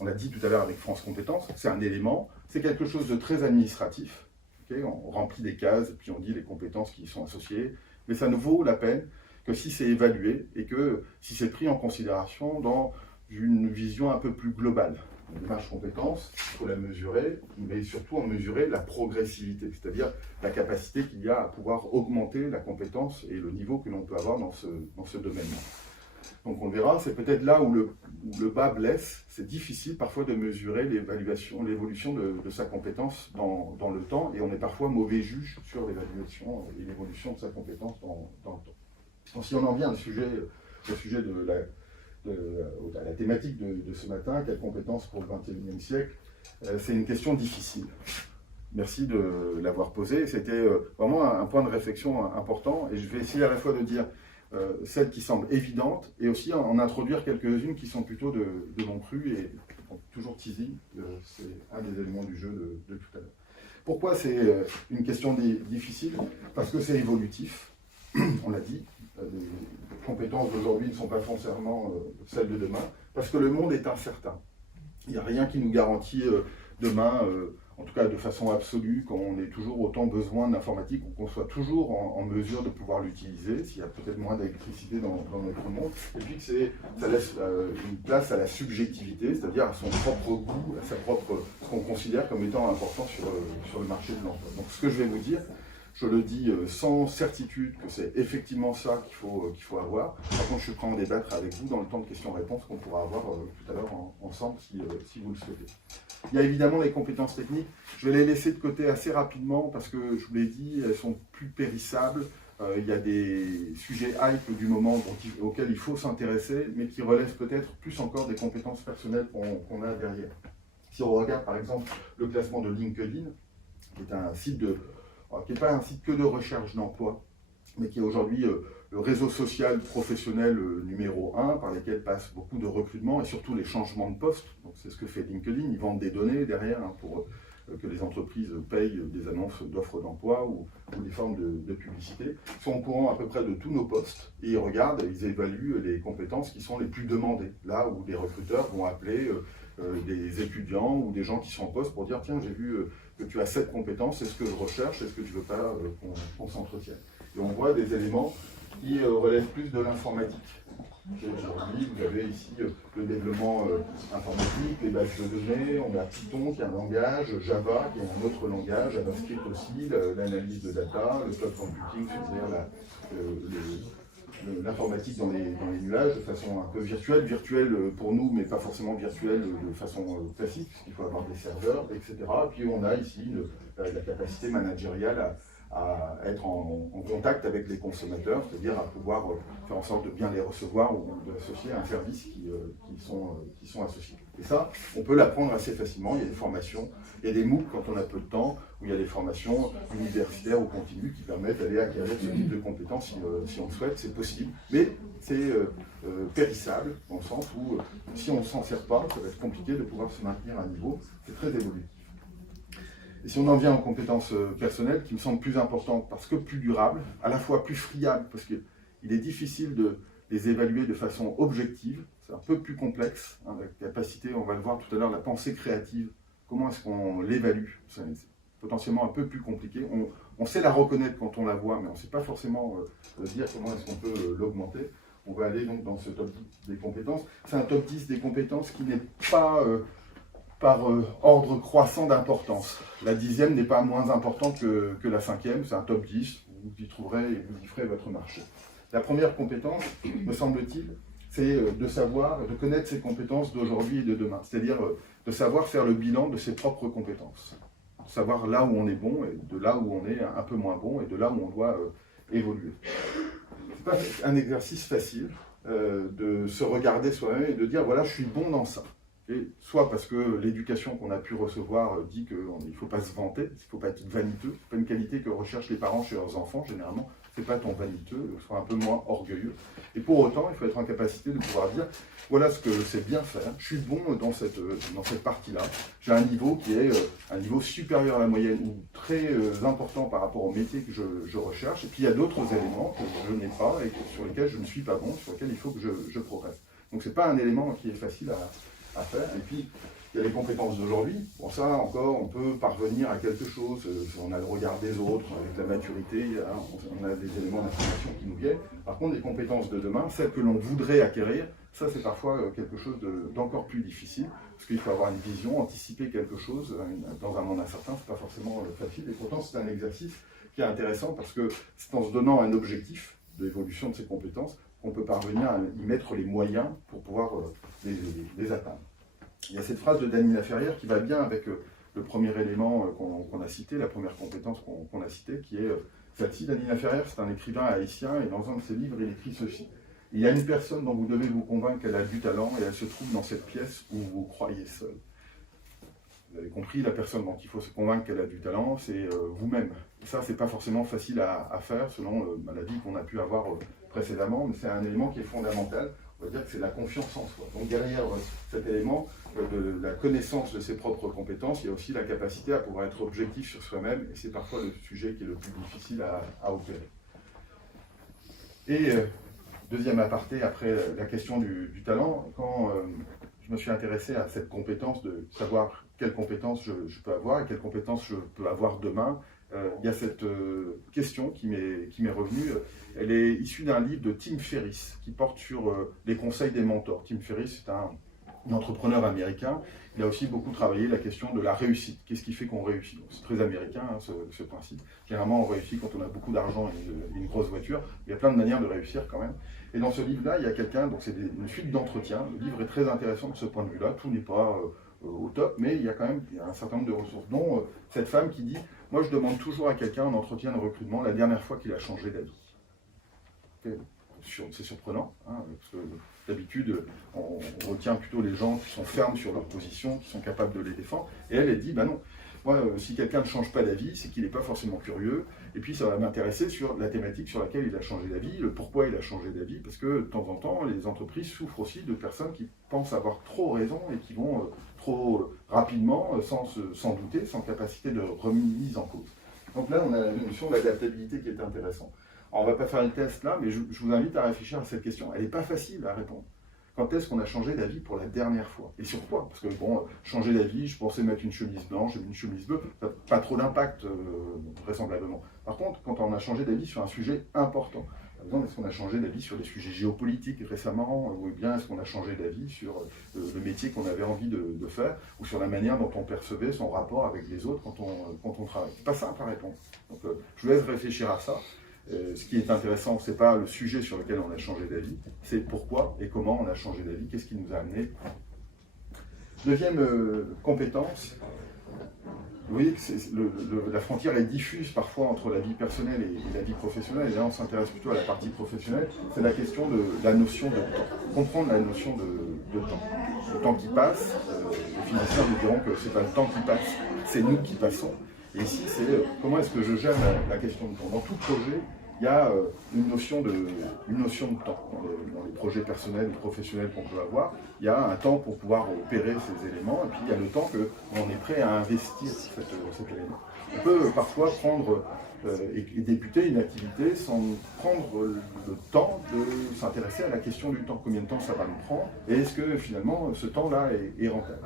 on l'a dit tout à l'heure avec France Compétences, c'est un élément, c'est quelque chose de très administratif. Okay, on remplit des cases, et puis on dit les compétences qui y sont associées, mais ça ne vaut la peine que si c'est évalué, et que si c'est pris en considération dans une vision un peu plus globale. La démarche compétence, il faut la mesurer, mais surtout en mesurer la progressivité, c'est-à-dire la capacité qu'il y a à pouvoir augmenter la compétence et le niveau que l'on peut avoir dans ce domaine-là. Donc on verra, c'est peut-être là où le bas blesse, c'est difficile parfois de mesurer l'évolution de sa compétence dans le temps, et on est parfois mauvais juge sur l'évaluation et l'évolution de sa compétence dans le temps. Donc, si on en vient au sujet de la thématique de ce matin, quelles compétences pour le XXIe siècle, c'est une question difficile. Merci de l'avoir posée. C'était vraiment un point de réflexion important, et je vais essayer à la fois de dire celles qui semblent évidentes et aussi en introduire quelques-unes qui sont plutôt de mon cru et toujours teasing. C'est un des éléments du jeu de tout à l'heure. Pourquoi c'est une question difficile? Parce que c'est évolutif, on l'a dit. Les compétences d'aujourd'hui ne sont pas forcément celles de demain, parce que le monde est incertain. Il n'y a rien qui nous garantit demain, en tout cas de façon absolue, qu'on ait toujours autant besoin d'informatique ou qu'on soit toujours en mesure de pouvoir l'utiliser, s'il y a peut-être moins d'électricité dans notre monde, et puis que ça laisse une place à la subjectivité, c'est-à-dire à son propre goût, à ce qu'on considère comme étant important sur le marché de l'emploi. Donc ce que je vais vous dire, je le dis sans certitude que c'est effectivement ça qu'il faut avoir. Par contre, je suis prêt à en débattre avec vous dans le temps de questions-réponses qu'on pourra avoir tout à l'heure ensemble si vous le souhaitez. Il y a évidemment les compétences techniques. Je vais les laisser de côté assez rapidement parce que, je vous l'ai dit, elles sont plus périssables. Il y a des sujets hype du moment auxquels il faut s'intéresser, mais qui relèvent peut-être plus encore des compétences personnelles qu'on a derrière. Si on regarde par exemple le classement de LinkedIn, qui est un site qui n'est pas un site que de recherche d'emploi, mais qui est aujourd'hui le réseau social professionnel numéro 1, par lequel passent beaucoup de recrutements et surtout les changements de poste. Donc c'est ce que fait LinkedIn, ils vendent des données derrière pour que les entreprises payent des annonces d'offres d'emploi ou des formes de publicité. Ils sont au courant à peu près de tous nos postes et ils regardent, ils évaluent les compétences qui sont les plus demandées. Là où des recruteurs vont appeler des étudiants ou des gens qui sont en poste pour dire tiens, j'ai vu que tu as cette compétence, c'est ce que je recherche, est-ce que tu ne veux pas qu'on s'entretienne? Et on voit des éléments qui relèvent plus de l'informatique. Aujourd'hui, vous avez ici le développement informatique, les bases de données, on a Python qui est un langage, Java qui est un autre langage, JavaScript aussi, l'analyse de data, le cloud computing, c'est-à-dire l'informatique dans les nuages de façon un peu virtuelle pour nous, mais pas forcément virtuelle de façon classique, puisqu'il faut avoir des serveurs, etc. Puis on a ici la capacité managériale à être en contact avec les consommateurs, c'est-à-dire à pouvoir faire en sorte de bien les recevoir ou d'associer à un service qui sont associés. Et ça, on peut l'apprendre assez facilement. Il y a des formations, il y a des MOOC quand on a peu de temps, où il y a des formations universitaires ou continues qui permettent d'aller acquérir ce type de compétences si on le souhaite, c'est possible. Mais c'est périssable, dans le sens où si on ne s'en sert pas, ça va être compliqué de pouvoir se maintenir à un niveau. C'est très évolutif. Et si on en vient aux compétences personnelles, qui me semblent plus importantes parce que plus durables, à la fois plus friables, parce qu'il est difficile de les évaluer de façon objective, c'est un peu plus complexe, hein, la capacité, on va le voir tout à l'heure, la pensée créative, comment est-ce qu'on l'évalue, c'est potentiellement un peu plus compliqué. On sait la reconnaître quand on la voit, mais on ne sait pas forcément dire comment est-ce qu'on peut l'augmenter. On va aller donc dans ce top 10 des compétences. C'est un top 10 des compétences qui n'est pas par ordre croissant d'importance. La 10e n'est pas moins importante que la 5e, c'est un top 10, vous y trouverez et vous y ferez votre marché. La première compétence, me semble-t-il, c'est de savoir, de connaître ses compétences d'aujourd'hui et de demain, c'est-à-dire de savoir faire le bilan de ses propres compétences, de savoir là où on est bon et de là où on est un peu moins bon et de là où on doit évoluer. Ce n'est pas un exercice facile de se regarder soi-même et de dire voilà, je suis bon dans ça. Et soit parce que l'éducation qu'on a pu recevoir dit qu'il ne faut pas se vanter, il ne faut pas être vaniteux, ce n'est pas une qualité que recherchent les parents chez leurs enfants généralement, c'est pas ton vaniteux, sois un peu moins orgueilleux. Et pour autant, il faut être en capacité de pouvoir dire, voilà ce que je sais bien faire, je suis bon dans cette partie-là, j'ai un niveau qui est un niveau supérieur à la moyenne ou très important par rapport au métier que je recherche, et puis il y a d'autres éléments que je n'ai pas et sur lesquels je ne suis pas bon, sur lesquels il faut que je progresse. Donc ce n'est pas un élément qui est facile à faire. Et puis, il y a les compétences d'aujourd'hui. Bon, ça, encore, on peut parvenir à quelque chose. On a le regard des autres, avec la maturité, on a des éléments d'information qui nous viennent. Par contre, les compétences de demain, celles que l'on voudrait acquérir, ça, c'est parfois quelque chose d'encore plus difficile, parce qu'il faut avoir une vision, anticiper quelque chose. Dans un monde incertain, c'est pas forcément facile. Et pourtant, c'est un exercice qui est intéressant, parce que c'est en se donnant un objectif d'évolution de ces compétences qu'on peut parvenir à y mettre les moyens pour pouvoir les atteindre. Il y a cette phrase de Dany Laferrière qui va bien avec le premier élément qu'on a cité, la première compétence qu'on a citée, qui est celle-ci. Dany Laferrière, c'est un écrivain haïtien, et dans un de ses livres, il écrit ceci. Il y a une personne dont vous devez vous convaincre qu'elle a du talent, et elle se trouve dans cette pièce où vous croyez seul. Vous avez compris, la personne dont il faut se convaincre qu'elle a du talent, c'est vous-même. Et ça, c'est pas forcément facile à faire, selon la vie qu'on a pu avoir précédemment, mais c'est un élément qui est fondamental. On va dire que c'est la confiance en soi. Donc derrière cet élément de la connaissance de ses propres compétences, il y a aussi la capacité à pouvoir être objectif sur soi-même, et c'est parfois le sujet qui est le plus difficile à opérer. Et deuxième aparté, après la question du talent, quand je me suis intéressé à cette compétence de savoir quelles compétences je peux avoir et quelles compétences je peux avoir demain, il y a cette question qui m'est revenue. Elle est issue d'un livre de Tim Ferriss qui porte sur les conseils des mentors. Tim Ferriss, c'est un entrepreneur américain. Il a aussi beaucoup travaillé la question de la réussite. Qu'est-ce qui fait qu'on réussit? C'est très américain, hein, ce principe. Généralement, on réussit quand on a beaucoup d'argent et une grosse voiture. Il y a plein de manières de réussir quand même. Et dans ce livre-là, il y a quelqu'un, donc c'est une suite d'entretiens. Le livre est très intéressant de ce point de vue-là. Tout n'est pas au top, mais il y a quand même un certain nombre de ressources, dont cette femme qui dit « Moi, je demande toujours à quelqu'un en entretien de recrutement la dernière fois qu'il a changé d'avis. » C'est surprenant, hein, parce que d'habitude, on retient plutôt les gens qui sont fermes sur leur position, qui sont capables de les défendre. Et elle dit, bah non, moi, si quelqu'un ne change pas d'avis, c'est qu'il n'est pas forcément curieux. Et puis, ça va m'intéresser sur la thématique sur laquelle il a changé d'avis, le pourquoi il a changé d'avis, parce que de temps en temps, les entreprises souffrent aussi de personnes qui pensent avoir trop raison et qui vont trop rapidement, sans douter, sans capacité de remise en cause. Donc là, on a la notion de l'adaptabilité qui est intéressante. Alors, on ne va pas faire le test là, mais je vous invite à réfléchir à cette question. Elle n'est pas facile à répondre. Quand est-ce qu'on a changé d'avis pour la dernière fois? Et sur quoi? Parce que bon, changer d'avis, je pensais mettre une chemise blanche, j'ai mis une chemise bleue, ça n'a pas trop d'impact, vraisemblablement. Par contre, quand on a changé d'avis sur un sujet important, Par exemple, est-ce qu'on a changé d'avis sur des sujets géopolitiques récemment, ou bien est-ce qu'on a changé d'avis sur le métier qu'on avait envie de faire, ou sur la manière dont on percevait son rapport avec les autres quand on travaille. C'est pas simple à répondre. Donc, je vous laisse réfléchir à ça. Ce qui est intéressant, ce n'est pas le sujet sur lequel on a changé d'avis, c'est pourquoi et comment on a changé d'avis, qu'est-ce qui nous a amené. Deuxième compétence, vous voyez que la frontière est diffuse parfois entre la vie personnelle et la vie professionnelle, et là on s'intéresse plutôt à la partie professionnelle, c'est la question de la notion de temps, comprendre la notion de temps. Le temps qui passe, les physiciens nous diront que ce n'est pas le temps qui passe, c'est nous qui passons. Et ici, c'est comment est-ce que je gère la question de temps. Dans tout projet, il y a une notion de temps. Dans les projets personnels ou professionnels qu'on peut avoir, il y a un temps pour pouvoir opérer ces éléments, et puis il y a le temps qu'on est prêt à investir cet élément. On peut parfois prendre et débuter une activité sans prendre le temps de s'intéresser à la question du temps. Combien de temps ça va me prendre, et est-ce que finalement ce temps-là est rentable.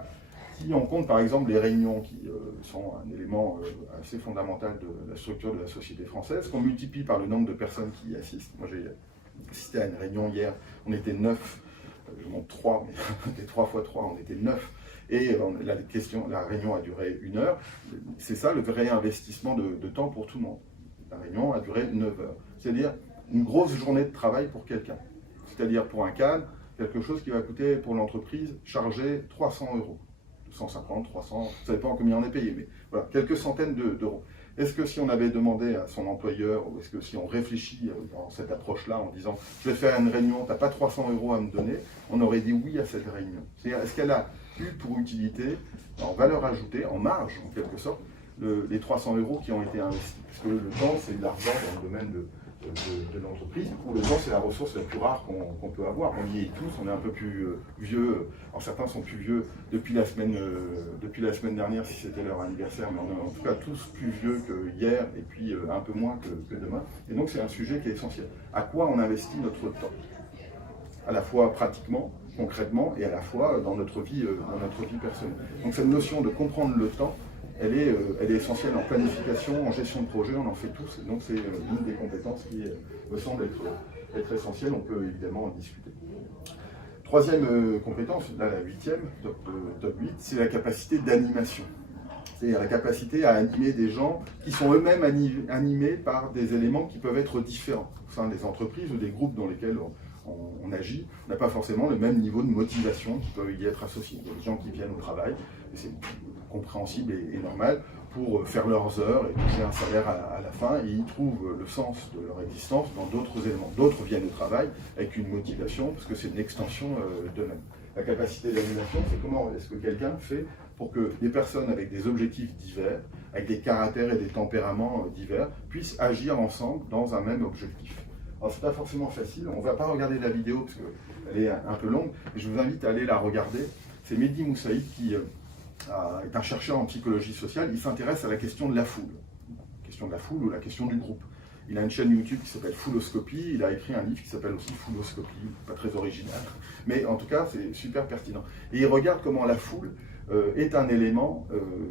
Si on compte par exemple les réunions qui sont un élément assez fondamental de la structure de la société française, qu'on multiplie par le nombre de personnes qui y assistent. Moi j'ai assisté à une réunion hier, on était 9, je monte 3, mais c'était 3 fois 3, on était 9. Et la réunion a duré 1 heure. C'est ça le vrai investissement de temps pour tout le monde. La réunion a duré 9 heures. C'est-à-dire une grosse journée de travail pour quelqu'un. C'est-à-dire pour un cadre, quelque chose qui va coûter pour l'entreprise chargé 300 €. 150, 300, ça dépend combien on est payé, mais voilà, quelques centaines d'euros. Est-ce que si on avait demandé à son employeur, ou est-ce que si on réfléchit dans cette approche-là en disant « je vais faire une réunion, tu n'as pas 300 € à me donner », on aurait dit oui à cette réunion. C'est-à-dire, est-ce qu'elle a eu pour utilité, en valeur ajoutée, en marge en quelque sorte, les 300 € qui ont été investis? Parce que le temps, c'est de l'argent dans le domaine de l'entreprise. Pour le temps, c'est la ressource la plus rare qu'on peut avoir. On y est tous, on est un peu plus vieux. Alors certains sont plus vieux depuis la semaine dernière, si c'était leur anniversaire, mais on est en tout cas tous plus vieux que hier, et puis un peu moins que demain. Et donc c'est un sujet qui est essentiel. À quoi on investit notre temps? À la fois pratiquement, concrètement, et à la fois dans notre vie personnelle. Donc cette notion de comprendre le temps, elle est essentielle en planification, en gestion de projet, on en fait tous, et donc c'est une des compétences qui me semble être essentielle, on peut évidemment en discuter. Troisième compétence, là la 8e, top 8, c'est la capacité d'animation. C'est-à-dire la capacité à animer des gens qui sont eux-mêmes animés par des éléments qui peuvent être différents. Au sein des entreprises ou des groupes dans lesquels on agit, on n'a pas forcément le même niveau de motivation qui peut y être associé. Il y a des gens qui viennent au travail, et c'est compréhensible et normal, pour faire leurs heures et toucher un salaire à la fin, et ils trouvent le sens de leur existence dans d'autres éléments. D'autres viennent au travail avec une motivation, parce que c'est une extension d'eux-mêmes. La capacité d'animation, c'est comment est-ce que quelqu'un fait pour que des personnes avec des objectifs divers, avec des caractères et des tempéraments divers, puissent agir ensemble dans un même objectif. Alors c'est pas forcément facile, on ne va pas regarder la vidéo parce qu'elle est un peu longue, mais je vous invite à aller la regarder. C'est Mehdi Moussaïd qui est un chercheur en psychologie sociale, il s'intéresse à la question de la foule. La question de la foule ou la question du groupe. Il a une chaîne YouTube qui s'appelle Fouloscopie, il a écrit un livre qui s'appelle aussi Fouloscopie, pas très original, mais en tout cas c'est super pertinent. Et il regarde comment la foule est un élément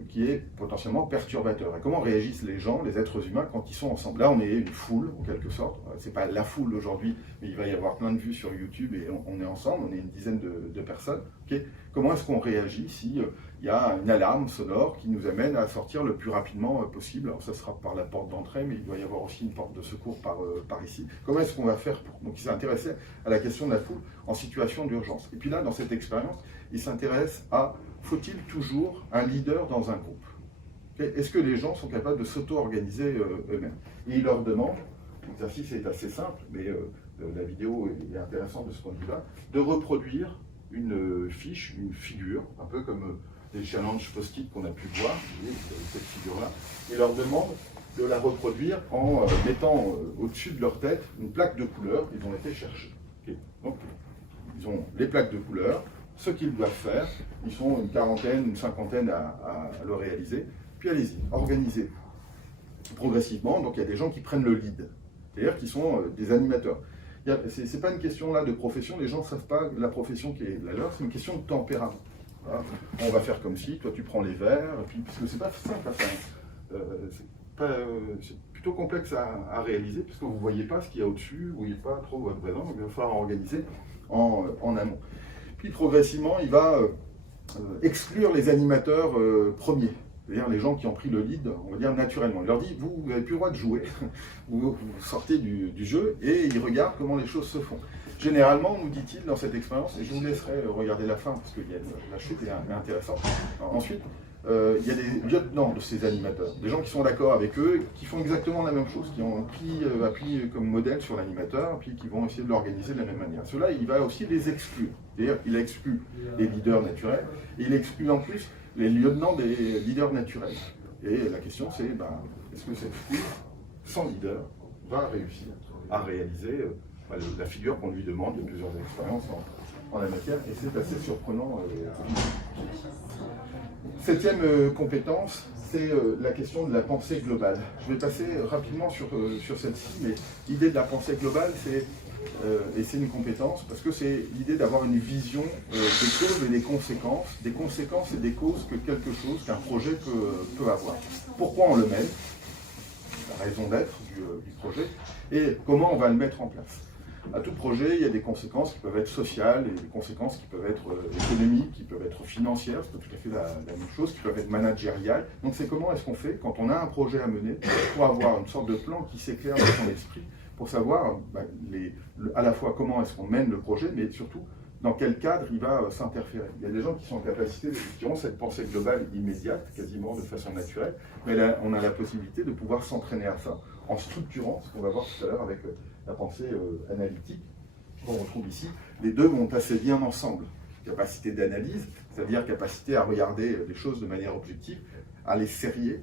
qui est potentiellement perturbateur. Et comment réagissent les gens, les êtres humains, quand ils sont ensemble. Là, on est une foule, en quelque sorte. C'est pas la foule aujourd'hui, mais il va y avoir plein de vues sur YouTube et on est ensemble, on est une dizaine de personnes. Okay. Comment est-ce qu'on réagit si il y a une alarme sonore qui nous amène à sortir le plus rapidement possible? Alors ça sera par la porte d'entrée, mais il doit y avoir aussi une porte de secours par ici. Comment est-ce qu'on va faire pour... Donc il s'est intéressé à la question de la foule en situation d'urgence. Et puis là, dans cette expérience, il s'intéresse à: faut-il toujours un leader dans un groupe? Est-ce que les gens sont capables de s'auto-organiser eux-mêmes? Et il leur demande, l'exercice est assez simple, mais la vidéo est intéressante de ce point de vue-là, de reproduire une fiche, une figure, un peu comme les challenges post-it qu'on a pu voir, vous voyez, cette figure-là, et leur demande de la reproduire en mettant au-dessus de leur tête une plaque de couleurs qu'ils ont été chercher. Okay. Donc, ils ont les plaques de couleurs, ce qu'ils doivent faire, ils sont une quarantaine, une cinquantaine à le réaliser, puis allez-y, organisez-vous. Progressivement, donc il y a des gens qui prennent le lead, c'est-à-dire qui sont des animateurs. Ce n'est pas une question là de profession, les gens ne savent pas la profession qui est la leur, c'est une question de tempérament. Voilà. On va faire comme si, toi tu prends les verres, et puis, parce que c'est pas simple à faire. C'est plutôt plutôt complexe à réaliser, parce que vous ne voyez pas ce qu'il y a au-dessus, vous ne voyez pas trop votre présent, donc il va falloir organiser en amont. Puis progressivement, il va exclure les animateurs premiers, c'est-à-dire les gens qui ont pris le lead, on va dire naturellement. Il leur dit, vous n'avez plus le droit de jouer, vous sortez du jeu, et il regarde comment les choses se font. Généralement, nous dit-il dans cette expérience, et je vous laisserai regarder la fin, parce que la chute est intéressante. Alors, ensuite, il y a des lieutenants de ces animateurs, des gens qui sont d'accord avec eux, qui font exactement la même chose, qui ont appuyé comme modèle sur l'animateur, puis qui vont essayer de l'organiser de la même manière. Cela, il va aussi les exclure. C'est-à-dire qu'il exclut les leaders naturels, et il exclut en plus les lieutenants des leaders naturels. Et la question c'est, est-ce que cette foule, sans leader, va réussir à réaliser la figure qu'on lui demande? Il y a plusieurs expériences en la matière, et c'est assez surprenant. Septième compétence, c'est la question de la pensée globale. Je vais passer rapidement sur celle-ci, mais l'idée de la pensée globale, et c'est une compétence, parce que c'est l'idée d'avoir une vision des causes et des conséquences et des causes que quelque chose, qu'un projet peut avoir. Pourquoi on le mène, la raison d'être du projet, et comment on va le mettre en place. À tout projet, il y a des conséquences qui peuvent être sociales, et des conséquences qui peuvent être économiques, qui peuvent être financières, c'est pas tout à fait la même chose, qui peuvent être managériales. Donc c'est comment est-ce qu'on fait quand on a un projet à mener pour avoir une sorte de plan qui s'éclaire dans son esprit, pour savoir à la fois comment est-ce qu'on mène le projet, mais surtout dans quel cadre il va s'interférer. Il y a des gens qui sont en capacité, qui ont cette pensée globale immédiate, quasiment de façon naturelle, mais là, on a la possibilité de pouvoir s'entraîner à ça, en structurant, ce qu'on va voir tout à l'heure avec la pensée analytique qu'on retrouve ici. Les deux vont assez bien ensemble. Capacité d'analyse, c'est-à-dire capacité à regarder les choses de manière objective, à les serrer,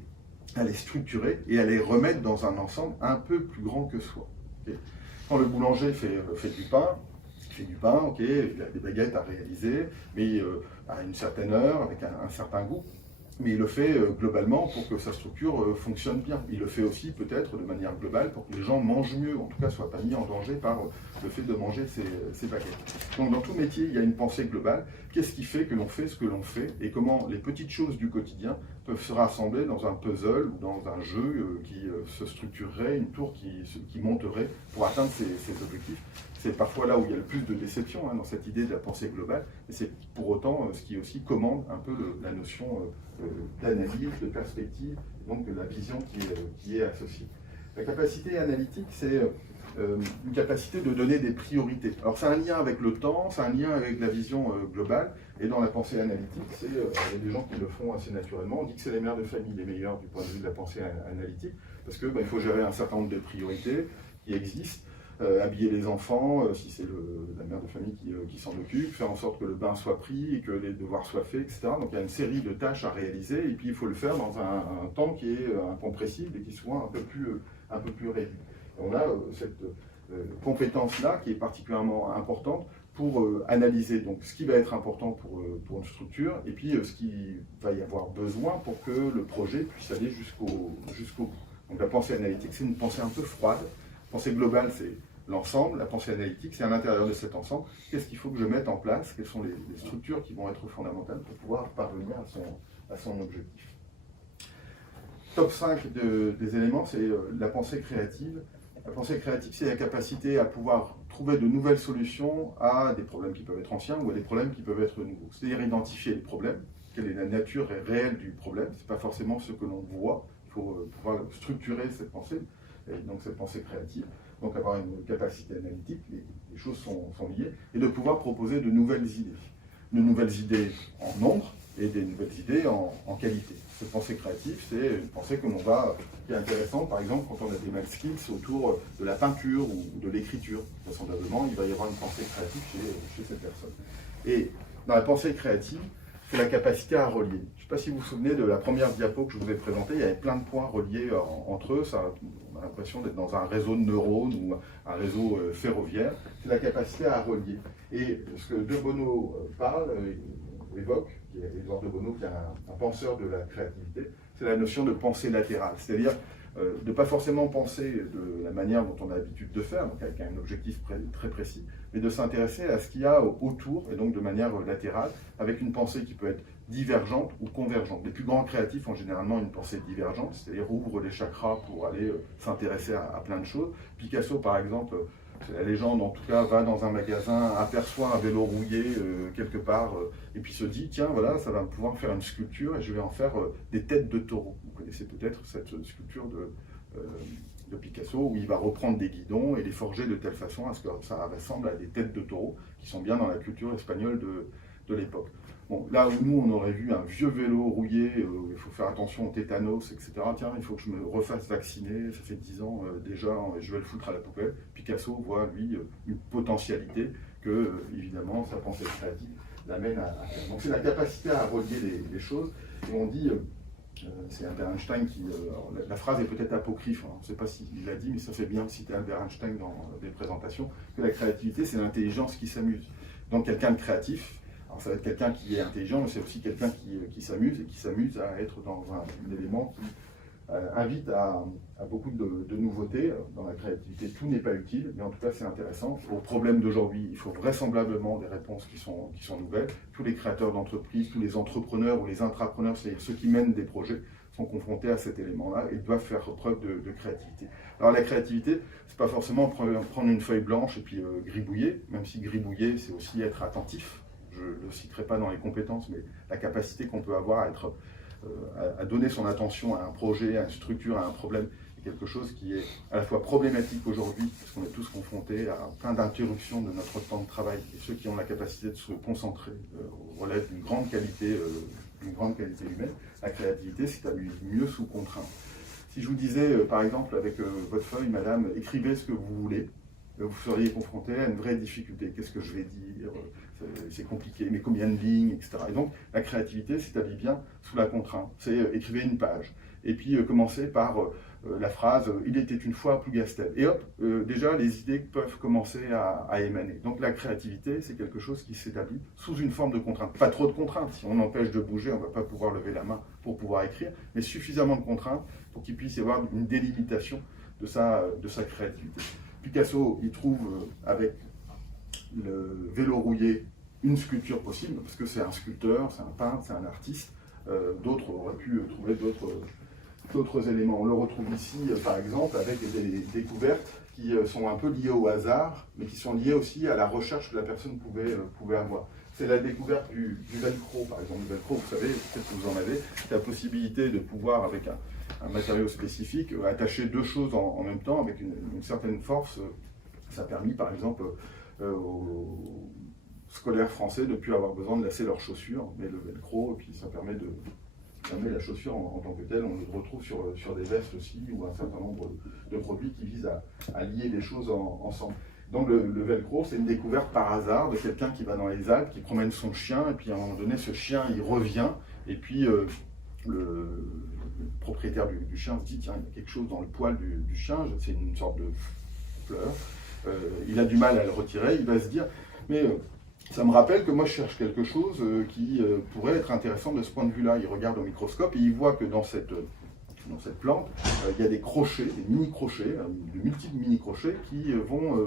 à les structurer et à les remettre dans un ensemble un peu plus grand que soi. Okay. Quand le boulanger fait du pain, ok, il a des baguettes à réaliser, mais à une certaine heure, avec un certain goût. Mais il le fait globalement pour que sa structure fonctionne bien. Il le fait aussi peut-être de manière globale pour que les gens mangent mieux, en tout cas ne soient pas mis en danger par le fait de manger ces baguettes. Donc dans tout métier, il y a une pensée globale. Qu'est-ce qui fait que l'on fait ce que l'on fait et comment les petites choses du quotidien peuvent se rassembler dans un puzzle ou dans un jeu qui se structurerait, une tour qui monterait pour atteindre ces objectifs. C'est parfois là où il y a le plus de déception dans cette idée de la pensée globale, mais c'est pour autant ce qui aussi commande un peu la notion d'analyse, de perspective, donc de la vision qui est associée. La capacité analytique, c'est une capacité de donner des priorités. Alors c'est un lien avec le temps, c'est un lien avec la vision globale, et dans la pensée analytique, il y a des gens qui le font assez naturellement. On dit que c'est les mères de famille les meilleurs du point de vue de la pensée analytique, parce que il faut gérer un certain nombre de priorités qui existent. Habiller les enfants, si c'est la mère de famille qui s'en occupe, faire en sorte que le bain soit pris et que les devoirs soient faits, etc. Donc il y a une série de tâches à réaliser et puis il faut le faire dans un temps qui est incompressible et qui soit un peu plus réduit. Et on a cette compétence-là qui est particulièrement importante pour analyser donc ce qui va être important pour une structure et puis ce qu'il va y avoir besoin pour que le projet puisse aller jusqu'au bout. Donc la pensée analytique, c'est une pensée un peu froide. La pensée globale, c'est l'ensemble. La pensée analytique, c'est à l'intérieur de cet ensemble. Qu'est-ce qu'il faut que je mette en place? Quelles sont les structures qui vont être fondamentales pour pouvoir parvenir à son objectif? Top 5 des éléments, c'est la pensée créative. La pensée créative, c'est la capacité à pouvoir trouver de nouvelles solutions à des problèmes qui peuvent être anciens ou à des problèmes qui peuvent être nouveaux. C'est-à-dire identifier les problèmes, quelle est la nature réelle du problème. Ce n'est pas forcément ce que l'on voit. Il faut pouvoir structurer cette pensée. Et donc cette pensée créative, donc avoir une capacité analytique, les choses sont liées, et de pouvoir proposer de nouvelles idées en nombre et des nouvelles idées en qualité. Cette pensée créative, c'est une pensée qui est intéressante, par exemple, quand on a des math skills autour de la peinture ou de l'écriture. Vraisemblablement, il va y avoir une pensée créative chez cette personne. Et dans la pensée créative, c'est la capacité à relier. Je ne sais pas si vous vous souvenez de la première diapo que je vous ai présentée, il y avait plein de points reliés entre eux, on a l'impression d'être dans un réseau de neurones ou un réseau ferroviaire. C'est la capacité à relier. Et ce que De Bono évoque, Édouard De Bono, qui est un penseur de la créativité, c'est la notion de pensée latérale. C'est-à-dire de ne pas forcément penser de la manière dont on a l'habitude de faire, donc avec un objectif très précis, mais de s'intéresser à ce qu'il y a autour, et donc de manière latérale, avec une pensée qui peut être divergente ou convergente. Les plus grands créatifs ont généralement une pensée divergente, c'est-à-dire ouvrent les chakras pour aller s'intéresser à plein de choses. Picasso, par exemple, c'est la légende en tout cas, va dans un magasin, aperçoit un vélo rouillé quelque part, et puis se dit, tiens, voilà, ça va pouvoir faire une sculpture, et je vais en faire des têtes de taureaux. Vous connaissez peut-être cette sculpture de Picasso, où il va reprendre des guidons et les forger de telle façon à ce que ça ressemble à des têtes de taureaux, qui sont bien dans la culture espagnole de l'époque. Bon, là où nous, on aurait vu un vieux vélo rouillé, il faut faire attention au tétanos, etc. Tiens, il faut que je me refasse vacciner, ça fait 10 ans déjà, je vais le foutre à la poubelle. Picasso voit, lui, une potentialité que, évidemment, sa pensée créative l'amène à faire. Donc c'est la capacité à relier les choses. Et on dit, c'est Albert Einstein qui... la phrase est peut-être apocryphe, hein, on ne sait pas s'il l'a dit, mais ça fait bien citer Albert Einstein dans des présentations, que la créativité, c'est l'intelligence qui s'amuse. Donc quelqu'un de créatif, alors ça va être quelqu'un qui est intelligent, mais c'est aussi quelqu'un qui s'amuse et qui s'amuse à être dans un élément qui invite à beaucoup de nouveautés. Dans la créativité, tout n'est pas utile, mais en tout cas c'est intéressant. Aux problèmes d'aujourd'hui, il faut vraisemblablement des réponses qui sont nouvelles. Tous les créateurs d'entreprises, tous les entrepreneurs ou les intrapreneurs, c'est ceux qui mènent des projets, sont confrontés à cet élément-là et doivent faire preuve de créativité. Alors la créativité, c'est pas forcément prendre une feuille blanche et puis gribouiller, même si gribouiller, c'est aussi être attentif. Je ne le citerai pas dans les compétences, mais la capacité qu'on peut avoir à donner son attention à un projet, à une structure, à un problème, est quelque chose qui est à la fois problématique aujourd'hui, parce qu'on est tous confrontés à plein d'interruptions de notre temps de travail. Et ceux qui ont la capacité de se concentrer relèvent d'une grande qualité humaine. La créativité s'établit mieux sous contrainte. Si je vous disais, par exemple, avec votre feuille, madame, écrivez ce que vous voulez, vous seriez confronté à une vraie difficulté. Qu'est-ce que je vais dire? C'est compliqué, mais combien de lignes, etc. Et donc, la créativité s'établit bien sous la contrainte. C'est écrivez une page. Et puis, commencez par la phrase « Il était une fois Plougastel ». Et hop, déjà, les idées peuvent commencer à émaner. Donc, la créativité, c'est quelque chose qui s'établit sous une forme de contrainte. Pas trop de contraintes. Si on empêche de bouger, on ne va pas pouvoir lever la main pour pouvoir écrire, mais suffisamment de contraintes pour qu'il puisse y avoir une délimitation de sa créativité. Picasso, il trouve avec le vélo rouillé une sculpture possible, parce que c'est un sculpteur, c'est un peintre, c'est un artiste. D'autres auraient pu trouver d'autres éléments. On le retrouve ici, par exemple, avec des découvertes qui sont un peu liées au hasard, mais qui sont liées aussi à la recherche que la personne pouvait avoir. C'est la découverte du velcro, par exemple. Le velcro, vous savez, peut-être que vous en avez, la possibilité de pouvoir, avec un matériau spécifique, attacher deux choses en même temps avec une certaine force. Ça a permis, par exemple, aux scolaires français de ne plus avoir besoin de lasser leurs chaussures, mais le velcro, et puis ça permet la chaussure en tant que telle. On le retrouve sur des vestes aussi, ou un certain nombre de produits qui visent à lier les choses ensemble. Donc le velcro, c'est une découverte par hasard de quelqu'un qui va dans les Alpes, qui promène son chien, et puis à un moment donné, ce chien, il revient, et puis le propriétaire du chien se dit, tiens, il y a quelque chose dans le poil du chien, c'est une sorte de fleur. Il a du mal à le retirer, il va se dire, mais ça me rappelle que moi je cherche quelque chose qui pourrait être intéressant de ce point de vue-là. Il regarde au microscope et il voit que dans cette plante, il y a des crochets, des mini-crochets, de multiples mini-crochets qui vont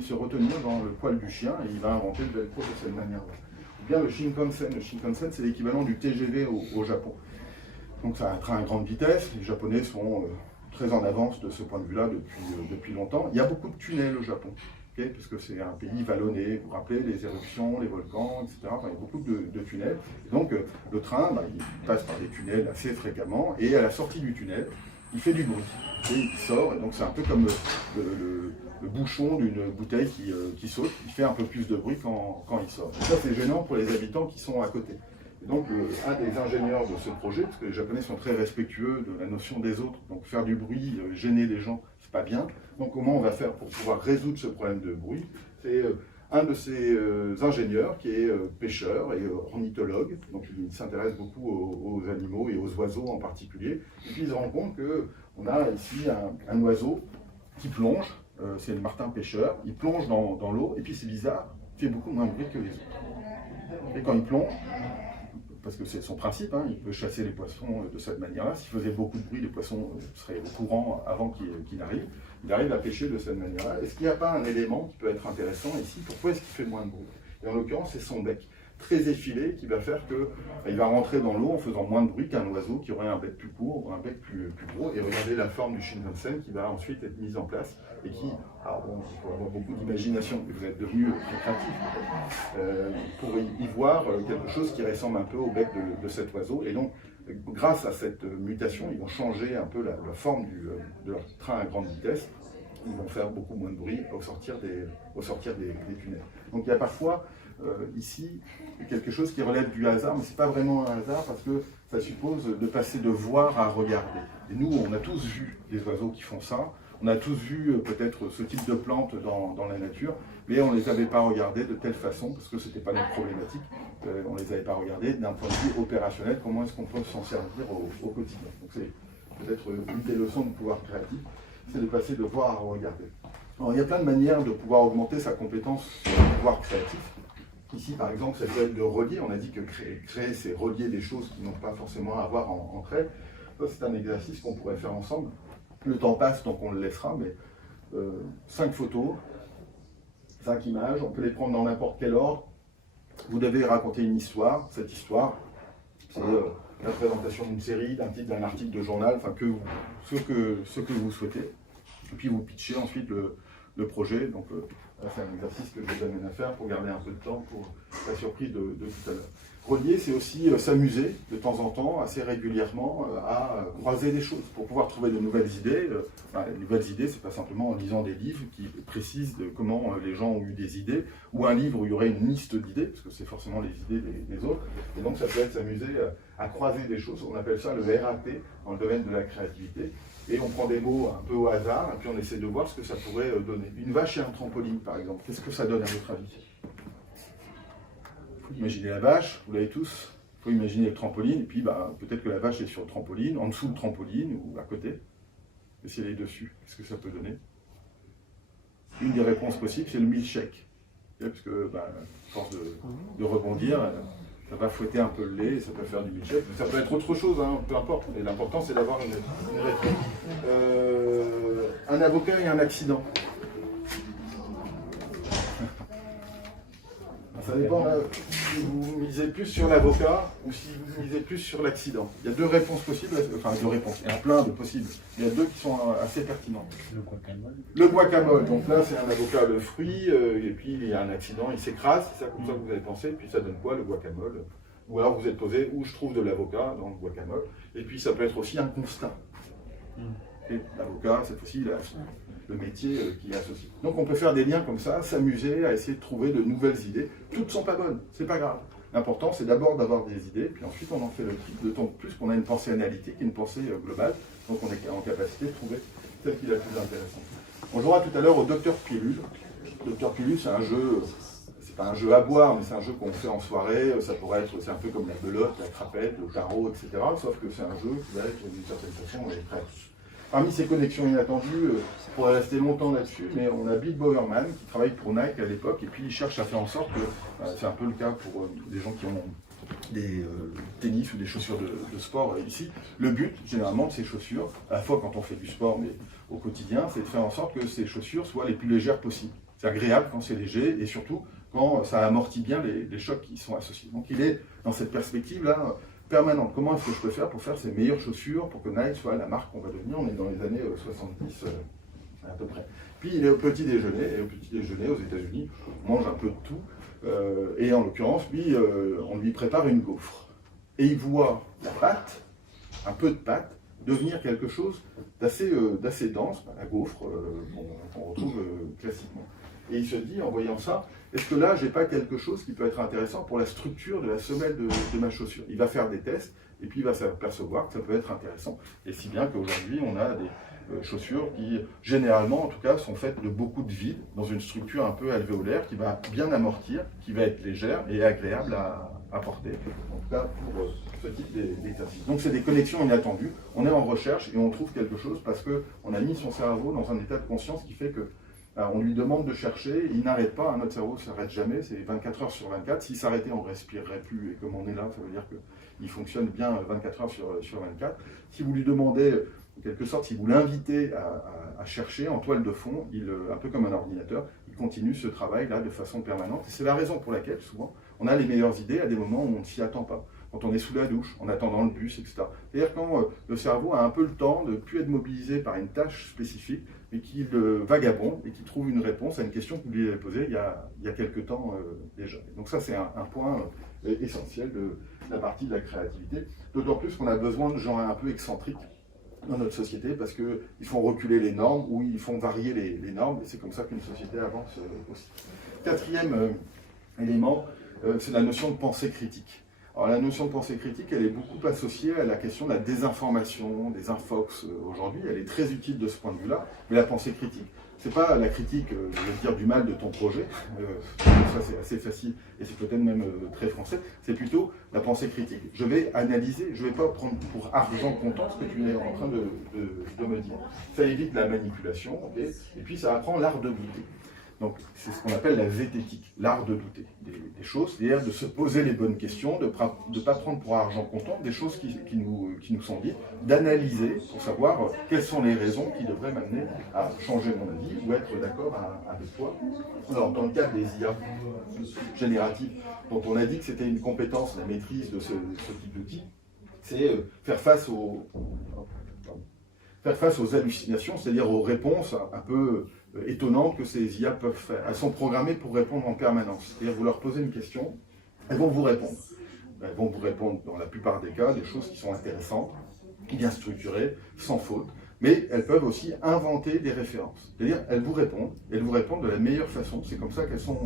se retenir dans le poil du chien, et il va inventer le velcro de cette manière-là. Ou bien le Shinkansen. Le Shinkansen, c'est l'équivalent du TGV au Japon. Donc c'est un train à grande vitesse, les Japonais sont très en avance de ce point de vue-là depuis longtemps. Il y a beaucoup de tunnels au Japon, parce que c'est un pays vallonné, vous vous rappelez, les éruptions, les volcans, etc. Enfin, il y a beaucoup de tunnels. Et donc le train, il passe par des tunnels assez fréquemment, et à la sortie du tunnel, il fait du bruit, et il sort, et donc c'est un peu comme le bouchon d'une bouteille qui saute, il fait un peu plus de bruit quand il sort. Et ça, c'est gênant pour les habitants qui sont à côté. Et donc, un des ingénieurs de ce projet, parce que les Japonais sont très respectueux de la notion des autres, donc faire du bruit, gêner les gens, c'est pas bien. Donc, comment on va faire pour pouvoir résoudre ce problème de bruit? C'est un de ces ingénieurs qui est pêcheur et ornithologue, donc il s'intéresse beaucoup aux animaux et aux oiseaux en particulier. Et puis, il se rend compte qu'on a ici un oiseau qui plonge, c'est le martin pêcheur, il plonge dans l'eau, et puis c'est bizarre, il fait beaucoup moins de bruit que les autres. Et quand il plonge, parce que c'est son principe, hein, il peut chasser les poissons de cette manière-là. S'il faisait beaucoup de bruit, les poissons seraient au courant avant qu'il arrive. Il arrive à pêcher de cette manière-là. Est-ce qu'il n'y a pas un élément qui peut être intéressant ici? Pourquoi est-ce qu'il fait moins de bruit? Et en l'occurrence, c'est son bec très effilé qui va faire qu'il va rentrer dans l'eau en faisant moins de bruit qu'un oiseau qui aurait un bec plus court ou un bec plus gros. Et regardez la forme du Shinkansen qui va ensuite être mise en place et qui, alors bon, il faut avoir beaucoup d'imagination, et vous êtes devenu très créatif pour y voir quelque chose qui ressemble un peu au bec de cet oiseau. Et donc, grâce à cette mutation, ils vont changer un peu la forme de leur train à grande vitesse. Ils vont faire beaucoup moins de bruit au sortir des tunnels. Donc il y a parfois ici quelque chose qui relève du hasard, mais ce n'est pas vraiment un hasard parce que ça suppose de passer de voir à regarder. Et nous, on a tous vu des oiseaux qui font ça, on a tous vu peut-être ce type de plantes dans la nature, mais on ne les avait pas regardées de telle façon parce que ce n'était pas notre problématique. On ne les avait pas regardées d'un point de vue opérationnel, comment est-ce qu'on peut s'en servir au quotidien. Donc c'est peut-être une des leçons du pouvoir créatif, c'est de passer de voir à regarder. Alors, il y a plein de manières de pouvoir augmenter sa compétence sur le pouvoir créatif. Ici, par exemple, ça peut être de relier. On a dit que créer c'est relier des choses qui n'ont pas forcément à voir entre elles. Ça, c'est un exercice qu'on pourrait faire ensemble. Le temps passe, donc on le laissera, mais 5 photos, 5 images, on peut les prendre dans n'importe quel ordre. Vous devez raconter une histoire. Cette histoire, c'est la présentation d'une série, d'un titre, d'un article de journal, enfin ce que vous souhaitez. Et puis vous pitchez ensuite le projet. Donc c'est un exercice que je vous amène à faire pour garder un peu de temps pour la surprise de tout à l'heure. Relier, c'est aussi s'amuser de temps en temps, assez régulièrement, à croiser des choses pour pouvoir trouver de nouvelles idées. Les nouvelles idées, c'est pas simplement en lisant des livres qui précisent comment les gens ont eu des idées, ou un livre où il y aurait une liste d'idées, parce que c'est forcément les idées des autres. Et donc ça peut être s'amuser à croiser des choses. On appelle ça le RAT dans le domaine de la créativité. Et on prend des mots un peu au hasard, et puis on essaie de voir ce que ça pourrait donner. Une vache et un trampoline, par exemple. Qu'est-ce que ça donne à votre avis? Il faut imaginer la vache, vous l'avez tous. Il faut imaginer le trampoline, et puis peut-être que la vache est sur le trampoline, en dessous le trampoline, ou à côté. Et si elle est dessus, qu'est-ce que ça peut donner? Une des réponses possibles, c'est le milkshake. Parce que, à force de rebondir, ça va fouetter un peu le lait, et ça peut faire du milkshake. Ça peut être autre chose, hein, peu importe. Et l'important, c'est d'avoir une réponse. Un avocat et un accident. Ça dépend si vous misez plus sur l'avocat ou si vous misez plus sur l'accident. Il y a 2 réponses possibles, enfin 2 réponses, il y a plein de possibles. Il y a 2 qui sont assez pertinentes. Le guacamole. Le guacamole, donc là c'est un avocat le fruit, et puis il y a un accident, il s'écrase, c'est ça comme ça que vous avez pensé, et puis ça donne quoi le guacamole? Ou alors vous êtes posé où je trouve de l'avocat dans le guacamole, et puis ça peut être aussi un constat. Et l'avocat, cette fois-ci, il a le métier qui est associé. Donc on peut faire des liens comme ça, s'amuser à essayer de trouver de nouvelles idées. Toutes ne sont pas bonnes, c'est pas grave. L'important, c'est d'abord d'avoir des idées, puis ensuite on en fait le tri, d'autant plus qu'on a une pensée analytique, une pensée globale, donc on est en capacité de trouver celle qui est la plus intéressante. On jouera tout à l'heure au Docteur Pilule. Docteur Pilule, c'est un jeu, c'est pas un jeu à boire, mais c'est un jeu qu'on fait en soirée, ça pourrait être, c'est un peu comme la belote, la crapette, le tarot, etc. Sauf que c'est un jeu qui va être d'une certaine façon créatif. Parmi ces connexions inattendues, on pourrait rester longtemps là-dessus, mais on a Bill Bowerman qui travaille pour Nike à l'époque, et puis il cherche à faire en sorte que, c'est un peu le cas pour des gens qui ont des tennis ou des chaussures de sport ici, le but généralement de ces chaussures, à la fois quand on fait du sport, mais au quotidien, c'est de faire en sorte que ces chaussures soient les plus légères possibles. C'est agréable quand c'est léger, et surtout quand ça amortit bien les chocs qui sont associés. Donc il est dans cette perspective-là, permanente. Comment est-ce que je peux faire pour faire ces meilleures chaussures pour que Nike soit la marque qu'on va devenir? On est dans les années 70 à peu près. Puis il est au petit déjeuner, et au petit déjeuner aux États-Unis, on mange un peu de tout. Et en l'occurrence, lui, on lui prépare une gaufre. Et il voit la pâte, un peu de pâte, devenir quelque chose d'assez dense, la gaufre qu'on retrouve classiquement. Et il se dit, en voyant ça, est-ce que là, j'ai pas quelque chose qui peut être intéressant pour la structure de la semelle de ma chaussure? Il va faire des tests, et puis il va s'apercevoir que ça peut être intéressant. Et si bien qu'aujourd'hui, on a des chaussures qui, généralement, en tout cas, sont faites de beaucoup de vide, dans une structure un peu alvéolaire, qui va bien amortir, qui va être légère et agréable à porter, en tout cas pour ce type d'exercice. Donc c'est des connexions inattendues, on est en recherche et on trouve quelque chose parce qu'on a mis son cerveau dans un état de conscience qui fait que on lui demande de chercher, il n'arrête pas, notre cerveau ne s'arrête jamais, c'est 24 heures sur 24. S'il s'arrêtait, on ne respirerait plus, et comme on est là, ça veut dire qu'il fonctionne bien 24 heures sur 24. Si vous lui demandez, en quelque sorte, si vous l'invitez à chercher en toile de fond, un peu comme un ordinateur, il continue ce travail-là de façon permanente. Et c'est la raison pour laquelle, souvent, on a les meilleures idées à des moments où on ne s'y attend pas. Quand on est sous la douche, en attendant le bus, etc. C'est-à-dire quand le cerveau a un peu le temps de ne plus être mobilisé par une tâche spécifique, mais qu'il vagabonde et qu'il trouve une réponse à une question que vous lui avez posée il y a quelques temps déjà. Et donc ça, c'est un point essentiel de la partie de la créativité, d'autant plus qu'on a besoin de gens un peu excentriques dans notre société, parce qu'ils font reculer les normes, ou ils font varier les normes, et c'est comme ça qu'une société avance aussi. Quatrième élément, c'est la notion de pensée critique. Alors la notion de pensée critique, elle est beaucoup associée à la question de la désinformation, des infox aujourd'hui, elle est très utile de ce point de vue-là, mais la pensée critique, c'est pas la critique, je vais dire, du mal de ton projet, ça c'est assez facile, et c'est peut-être même très français, c'est plutôt la pensée critique. Je vais analyser, je vais pas prendre pour argent comptant ce que tu es en train de me dire. Ça évite la manipulation, okay, et puis ça apprend l'art de douter. Donc c'est ce qu'on appelle la zététique, l'art de douter des choses, c'est-à-dire de se poser les bonnes questions, de ne pas prendre pour argent comptant des choses qui nous sont dites, d'analyser pour savoir quelles sont les raisons qui devraient m'amener à changer mon avis ou être d'accord avec toi. Alors dans le cadre des IA génératives, dont on a dit que c'était une compétence, la maîtrise de ce type d'outil, c'est faire face aux hallucinations, c'est-à-dire aux réponses un peu étonnantes que ces IA peuvent faire. Elles sont programmées pour répondre en permanence. C'est-à-dire vous leur posez une question, elles vont vous répondre. Elles vont vous répondre dans la plupart des cas des choses qui sont intéressantes, bien structurées, sans faute, mais elles peuvent aussi inventer des références. C'est-à-dire elles vous répondent de la meilleure façon, c'est comme ça qu'elles sont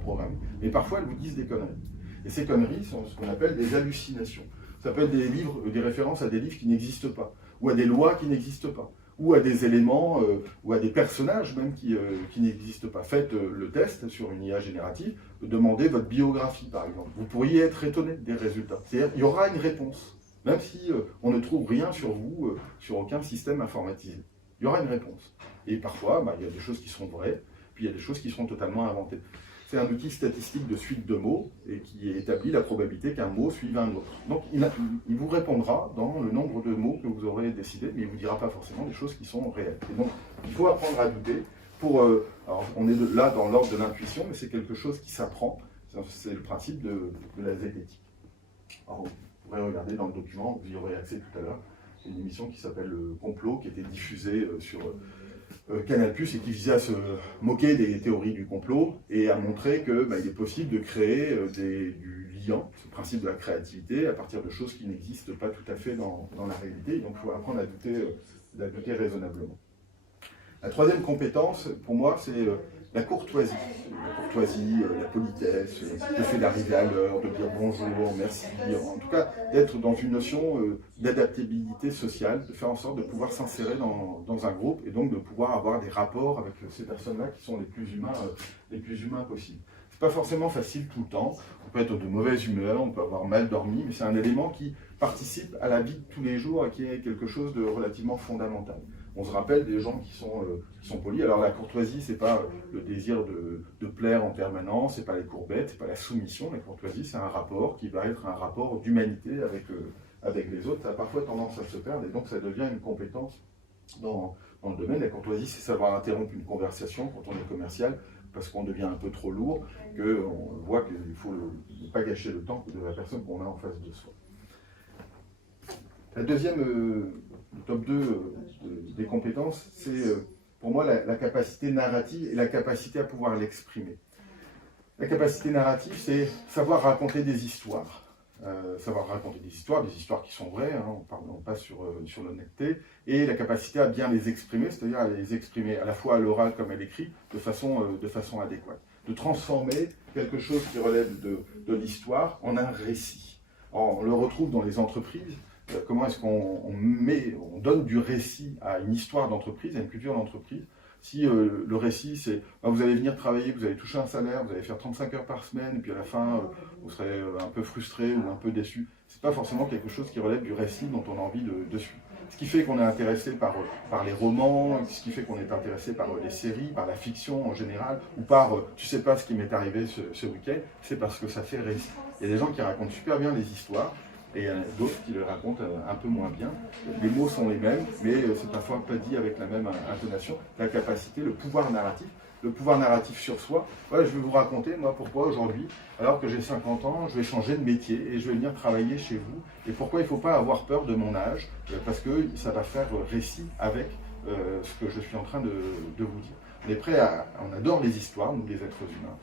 programmées. Mais parfois elles vous disent des conneries. Et ces conneries sont ce qu'on appelle des hallucinations. Ça peut être des références à des livres qui n'existent pas, ou à des lois qui n'existent pas, ou à des éléments, ou à des personnages même qui n'existent pas. Faites le test sur une IA générative, demandez votre biographie par exemple. Vous pourriez être étonné des résultats. C'est-à-dire qu'il y aura une réponse, même si on ne trouve rien sur vous, sur aucun système informatisé. Il y aura une réponse. Et parfois, il y a des choses qui seront vraies, puis il y a des choses qui seront totalement inventées. C'est un outil statistique de suite de mots et qui établit la probabilité qu'un mot suive un autre. Donc il vous répondra dans le nombre de mots que vous aurez décidé, mais il ne vous dira pas forcément des choses qui sont réelles. Et donc il faut apprendre à douter. Alors on est là dans l'ordre de l'intuition, mais c'est quelque chose qui s'apprend. C'est le principe de la zététique. Alors vous pourrez regarder dans le document, vous y aurez accès tout à l'heure. C'est une émission qui s'appelle Le Complot, qui était diffusée sur Canal+, et qui visait à se moquer des théories du complot et à montrer qu'il est possible de créer du lien, ce principe de la créativité, à partir de choses qui n'existent pas tout à fait dans la réalité. Donc il faut apprendre à douter raisonnablement. La troisième compétence, pour moi, c'est la courtoisie. La courtoisie, la politesse, le fait d'arriver à l'heure, de dire bonjour, merci, en tout cas d'être dans une notion d'adaptabilité sociale, de faire en sorte de pouvoir s'insérer dans un groupe et donc de pouvoir avoir des rapports avec ces personnes-là qui sont les plus humains possibles. C'est pas forcément facile tout le temps, on peut être de mauvaise humeur, on peut avoir mal dormi, mais c'est un élément qui participe à la vie de tous les jours et qui est quelque chose de relativement fondamental. On se rappelle des gens qui sont polis. Alors la courtoisie, c'est pas le désir de plaire en permanence, c'est pas les courbettes, c'est pas la soumission. La courtoisie, c'est un rapport qui va être un rapport d'humanité avec les autres. Ça a parfois tendance à se perdre et donc ça devient une compétence dans le domaine. La courtoisie, c'est savoir interrompre une conversation quand on est commercial, parce qu'on devient un peu trop lourd, qu'on voit qu'il ne faut pas gâcher le temps de la personne qu'on a en face de soi. La deuxième, le top 2 des compétences, c'est pour moi la capacité narrative et la capacité à pouvoir l'exprimer. La capacité narrative, c'est savoir raconter des histoires. Des histoires qui sont vraies, hein, on passe sur l'honnêteté, et la capacité à bien les exprimer, c'est-à-dire à les exprimer à la fois à l'oral comme à l'écrit, de façon adéquate. De transformer quelque chose qui relève de l'histoire en un récit. On le retrouve dans les entreprises. Comment est-ce qu'on donne du récit à une histoire d'entreprise, à une culture d'entreprise, si le récit c'est vous allez venir travailler, vous allez toucher un salaire, vous allez faire 35 heures par semaine, et puis à la fin vous serez un peu frustré ou un peu déçu. C'est pas forcément quelque chose qui relève du récit dont on a envie de suivre. Ce qui fait qu'on est intéressé par les romans, ce qui fait qu'on est intéressé par les séries, par la fiction en général, ou par tu sais pas ce qui m'est arrivé ce week-end, c'est parce que ça fait récit. Il y a des gens qui racontent super bien les histoires, et il y en a d'autres qui le racontent un peu moins bien. Les mots sont les mêmes, mais c'est parfois pas dit avec la même intonation. La capacité, le pouvoir narratif sur soi. Voilà, je vais vous raconter, moi, pourquoi aujourd'hui, alors que j'ai 50 ans, je vais changer de métier et je vais venir travailler chez vous. Et pourquoi il ne faut pas avoir peur de mon âge, parce que ça va faire récit avec ce que je suis en train de vous dire. On est prêt on adore les histoires, nous les êtres humains.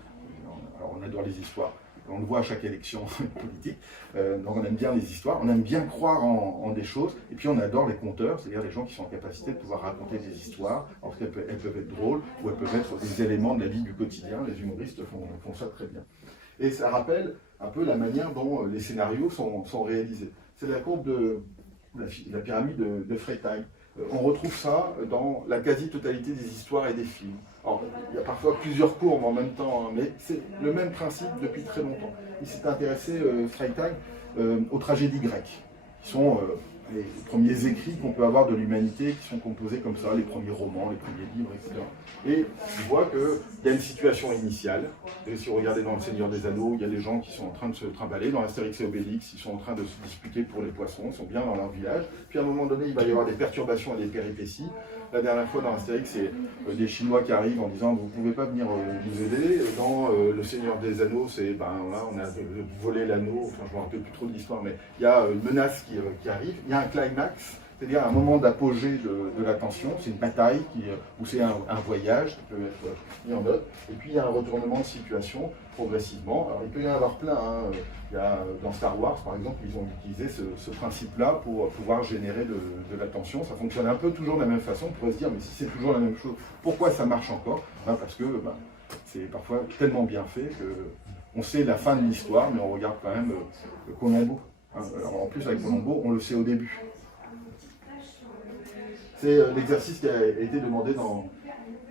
Alors on adore les histoires. On le voit à chaque élection politique, donc on aime bien les histoires, on aime bien croire en des choses, et puis on adore les conteurs, c'est-à-dire les gens qui sont en capacité de pouvoir raconter des histoires, alors qu'elles peuvent être drôles, ou elles peuvent être des éléments de la vie du quotidien, les humoristes font ça très bien. Et ça rappelle un peu la manière dont les scénarios sont réalisés. C'est la courbe de la pyramide de Freytag. On retrouve ça dans la quasi-totalité des histoires et des films. Alors, il y a parfois plusieurs courbes en même temps, hein, mais c'est le même principe depuis très longtemps. Il s'est intéressé, Freytag, aux tragédies grecques, qui sont les premiers écrits qu'on peut avoir de l'humanité, qui sont composés comme ça, les premiers romans, les premiers livres, etc. Et on voit qu'il y a une situation initiale. Et si vous regardez dans Le Seigneur des Anneaux, il y a des gens qui sont en train de se trimballer. Dans Astérix et Obélix, ils sont en train de se disputer pour les poissons, ils sont bien dans leur village. Puis à un moment donné, il va y avoir des perturbations et des péripéties. La dernière fois dans Astérix, c'est des Chinois qui arrivent en disant « vous ne pouvez pas venir nous aider ». Dans Le Seigneur des Anneaux, c'est ben là, on a volé l'anneau, enfin je ne me rappelle plus trop de l'histoire, mais il y a une menace qui arrive, il y a un climax, c'est-à-dire un moment d'apogée de la tension, c'est une bataille ou c'est un voyage qui peut être mis en œuvre, et puis il y a un retournement de situation progressivement. Alors il peut y en avoir plein, hein. Il y a, dans Star Wars par exemple, ils ont utilisé ce principe-là pour pouvoir générer de la tension. Ça fonctionne un peu toujours de la même façon, on pourrait se dire mais si c'est toujours la même chose, pourquoi ça marche encore? Parce que c'est parfois tellement bien fait qu'on sait la fin de l'histoire, mais on regarde quand même Colombo. Alors, en plus avec Colombo, on le sait au début. C'est l'exercice qui a été demandé dans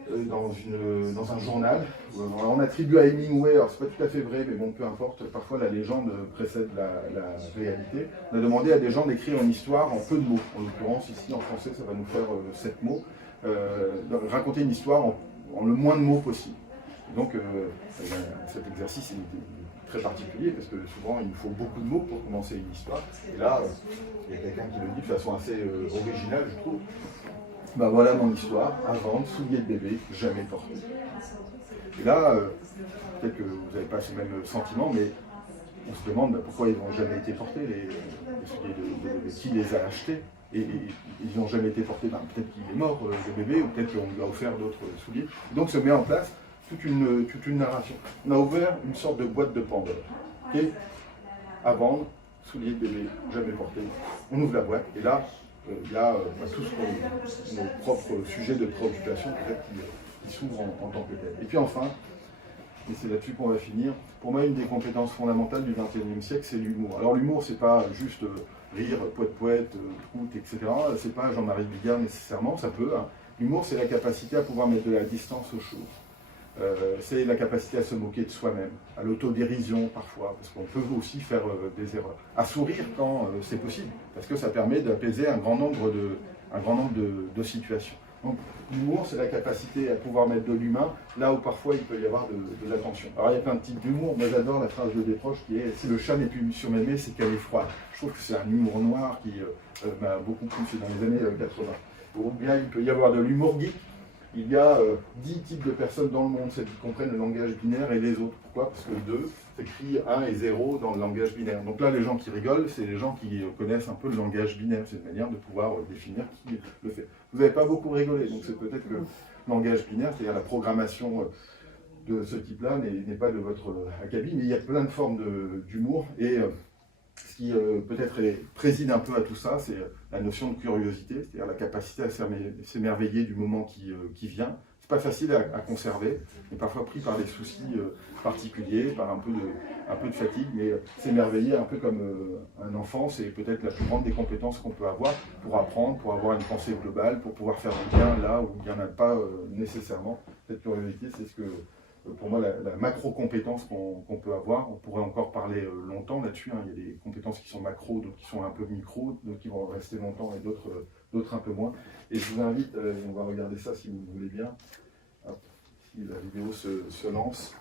un journal. On attribue à Hemingway, alors c'est pas tout à fait vrai, mais bon, peu importe, parfois la légende précède la réalité. On a demandé à des gens d'écrire une histoire en peu de mots. En l'occurrence, ici en français, ça va nous faire 7 mots. Raconter une histoire en le moins de mots possible. Donc cet exercice est très particulier parce que souvent il nous faut beaucoup de mots pour commencer une histoire. Et là, il y a quelqu'un qui le dit de façon assez originale, je trouve. Ben voilà mon histoire, à vendre, souliers de bébé, jamais porté. Et là, peut-être que vous n'avez pas ce même sentiment, mais on se demande pourquoi ils n'ont jamais été portés, les souliers de bébé, qui les a achetés. Et ils n'ont jamais été portés, peut-être qu'il est mort, le bébé, ou peut-être qu'on lui a offert d'autres souliers. Et donc se met en place toute une narration. On a ouvert une sorte de boîte de Pandore. Et à vendre, souliers de bébé, jamais portés. On ouvre la boîte, et là, il y a tous nos propres sujets de préoccupation, peut-être qui s'ouvrent en tant que tel. Et puis enfin, et c'est là-dessus qu'on va finir, pour moi, une des compétences fondamentales du XXIe siècle, c'est l'humour. Alors l'humour, c'est pas juste rire, poète, prout, etc. C'est pas Jean-Marie Bigard nécessairement, ça peut. Hein. L'humour, c'est la capacité à pouvoir mettre de la distance aux choses. C'est la capacité à se moquer de soi-même, à l'autodérision parfois, parce qu'on peut aussi faire des erreurs. À sourire quand c'est possible, parce que ça permet d'apaiser un grand nombre de situations. Donc l'humour, c'est la capacité à pouvoir mettre de l'humain là où parfois il peut y avoir de la tension. Alors il y a plein de types d'humour, moi j'adore la phrase de Desproges qui est « si le chat n'est plus surmémé, c'est qu'elle est froide ». Je trouve que c'est un humour noir qui m'a beaucoup plu, c'est dans les années 80. Ou bien il peut y avoir de l'humour geek. Il y a 10 types de personnes dans le monde, celles qui comprennent le langage binaire et les autres. Pourquoi? Parce que 2 s'écrit 1 et 0 dans le langage binaire. Donc là, les gens qui rigolent, c'est les gens qui connaissent un peu le langage binaire. C'est une manière de pouvoir définir qui le fait. Vous n'avez pas beaucoup rigolé, donc c'est peut-être que le langage binaire, c'est-à-dire la programmation de ce type-là, n'est pas de votre acabit, mais il y a plein de formes d'humour. Et ce qui peut-être préside un peu à tout ça, c'est la notion de curiosité, c'est-à-dire la capacité à s'émerveiller du moment qui vient. C'est pas facile à conserver, on est parfois pris par des soucis particuliers, par un peu de fatigue, mais s'émerveiller un peu comme un enfant, c'est peut-être la plus grande des compétences qu'on peut avoir pour apprendre, pour avoir une pensée globale, pour pouvoir faire du bien là où il n'y en a pas nécessairement. Cette curiosité, c'est ce que pour moi la macro-compétence qu'on peut avoir. On pourrait encore parler longtemps là-dessus, hein. Il y a des compétences qui sont macro, d'autres qui sont un peu micro, d'autres qui vont rester longtemps et d'autres un peu moins. Et je vous invite, on va regarder ça si vous voulez bien, hop, si la vidéo se lance,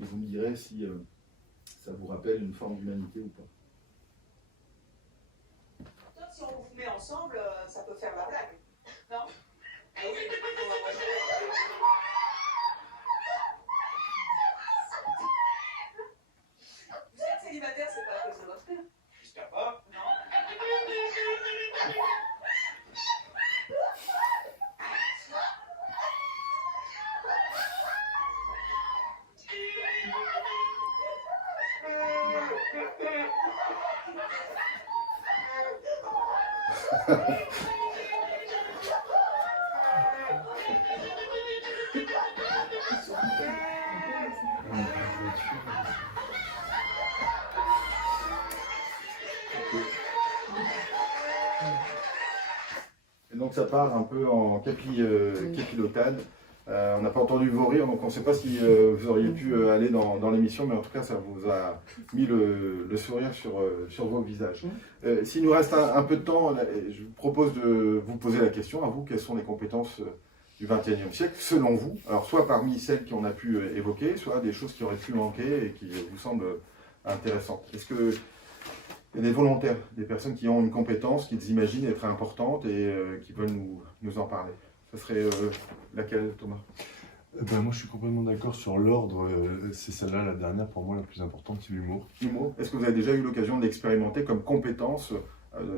et vous me direz si ça vous rappelle une forme d'humanité ou pas. Si on vous met ensemble, ça peut faire la blague, non? Ah oui. Vous êtes célibataire, c'est pas à cause de votre père? J'espère pas. Non. Et donc ça part un peu en capilotade. On n'a pas entendu vos rires, donc on ne sait pas si vous auriez pu aller dans l'émission, mais en tout cas ça vous a mis le sourire sur vos visages. S'il nous reste un peu de temps, je vous propose de vous poser la question à vous, quelles sont les compétences du XXIe siècle, selon vous? Alors soit parmi celles qu'on a pu évoquer, soit des choses qui auraient pu manquer et qui vous semblent intéressantes. Est-ce que il y a des volontaires, des personnes qui ont une compétence, qu'ils imaginent être importante et qui veulent nous en parler? Ça serait laquelle, Thomas? Moi, je suis complètement d'accord sur l'ordre. C'est celle-là, la dernière, pour moi, la plus importante, c'est l'humour. L'humour. Est-ce que vous avez déjà eu l'occasion de l'expérimenter comme compétence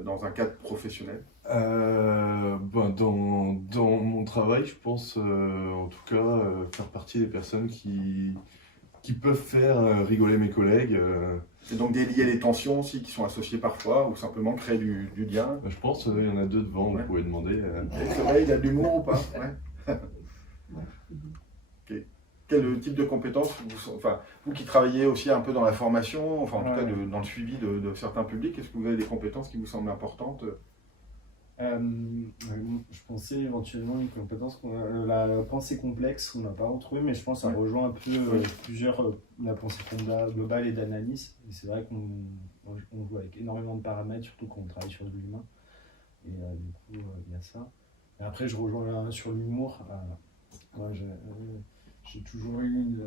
dans un cadre professionnel? Dans mon travail, je pense, en tout cas, faire partie des personnes qui peuvent faire rigoler mes collègues. C'est donc délier les tensions aussi qui sont associées parfois, ou simplement créer du lien? Je pense qu'il y en a deux devant, vous pouvez demander. C'est vrai, il y a de l'humour ou pas? Ouais. Okay. Quel type de compétences, vous qui travaillez aussi un peu dans la formation, enfin en tout cas dans le suivi de certains publics, est-ce que vous avez des compétences qui vous semblent importantes? Je pensais éventuellement une compétence, la pensée complexe, qu'on n'a pas retrouvé, mais je pense que ça rejoint un peu la pensée globale et d'analyse. Et c'est vrai qu'on joue avec énormément de paramètres, surtout quand on travaille sur de l'humain. Et du coup, il y a ça. Et après, je rejoins sur l'humour. Moi, j'ai toujours eu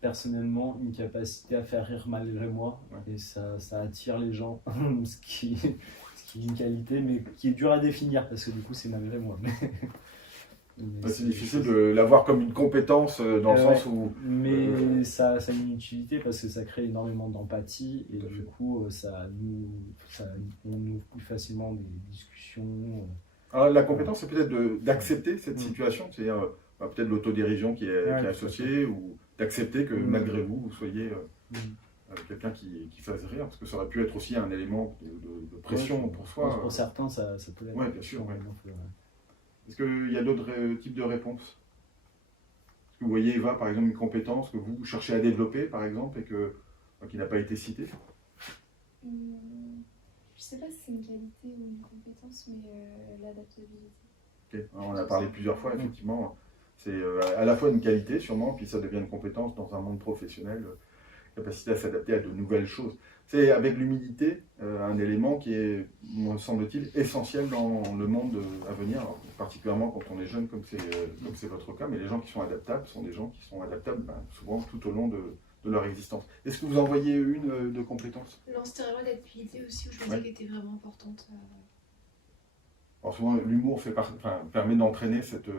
personnellement une capacité à faire rire malgré moi. Et ça attire les gens, ce qui est une qualité, mais qui est dur à définir, parce que du coup, c'est malgré moi. C'est difficile de l'avoir comme une compétence dans le sens où... Mais ça a une utilité, parce que ça crée énormément d'empathie, et du coup, on ouvre plus facilement des discussions. Alors, la compétence, c'est peut-être d'accepter cette situation, c'est-à-dire peut-être l'autodérision qui est associée, ou d'accepter que malgré vous, vous soyez quelqu'un qui fasse rire, parce que ça aurait pu être aussi un élément de pression pour soi. Pour certains, ça peut l'être. Oui, bien sûr. Est-ce qu'il y a d'autres types de réponses? Est-ce que vous voyez, Eva, par exemple, une compétence que vous cherchez à développer, par exemple, et qui n'a pas été citée? Je ne sais pas si c'est une qualité ou une compétence, mais l'adaptabilité. Okay. On en a parlé plusieurs fois, effectivement. C'est à la fois une qualité, sûrement, puis ça devient une compétence dans un monde professionnel, capacité à s'adapter à de nouvelles choses. C'est avec l'humilité un élément qui est, me semble-t-il, essentiel dans le monde à venir, alors, particulièrement quand on est jeune, comme c'est votre cas, mais les gens qui sont adaptables sont des gens qui sont adaptables souvent tout au long de leur existence. Est-ce que vous en voyez une de compétences? Non, c'était vraiment l'adaptabilité aussi, où je me disais qu'elle était vraiment importante. Alors souvent, l'humour permet d'entraîner cette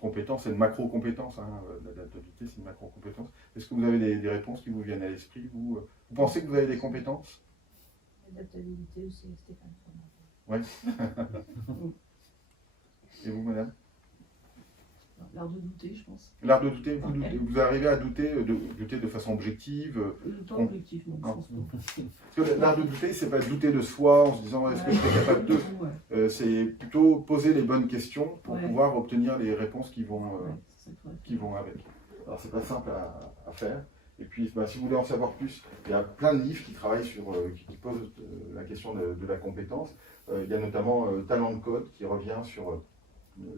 compétence, c'est une macro-compétence, l'adaptabilité c'est une macro-compétence. Est-ce que vous avez des réponses qui vous viennent à l'esprit? Vous pensez que vous avez des compétences? L'adaptabilité aussi, Stéphane. Oui. Et vous, madame? L'art de douter, je pense. L'art de douter, vous arrivez à douter de façon objective? Pas objectivement, je pense pas. Parce que l'art de douter, c'est pas douter de soi en se disant est-ce que je suis capable de... c'est plutôt poser les bonnes questions pour pouvoir obtenir les réponses qui vont avec. Alors c'est pas simple à faire. Et puis si vous voulez en savoir plus, il y a plein de livres qui travaillent qui posent la question de la compétence. Il y a notamment Talent de Code qui revient sur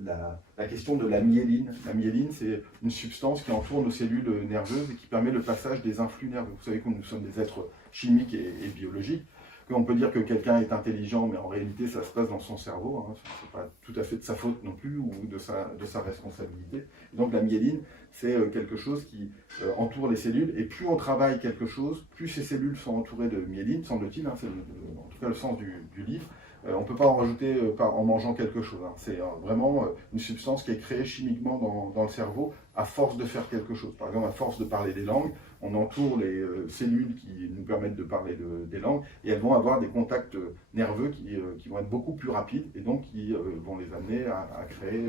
la question de la myéline. La myéline, c'est une substance qui entoure nos cellules nerveuses et qui permet le passage des influx nerveux. Vous savez que nous sommes des êtres chimiques et biologiques, qu'on peut dire que quelqu'un est intelligent, mais en réalité, ça se passe dans son cerveau. Hein. Ce n'est pas tout à fait de sa faute non plus, ou de sa responsabilité. Et donc la myéline, c'est quelque chose qui entoure les cellules, et plus on travaille quelque chose, plus ces cellules sont entourées de myéline, semble-t-il, hein, c'est en tout cas le sens du livre. On ne peut pas en rajouter en mangeant quelque chose. Hein. C'est vraiment une substance qui est créée chimiquement dans le cerveau à force de faire quelque chose. Par exemple, à force de parler des langues, on entoure les cellules qui nous permettent de parler des langues et elles vont avoir des contacts nerveux qui vont être beaucoup plus rapides et donc qui vont les amener à créer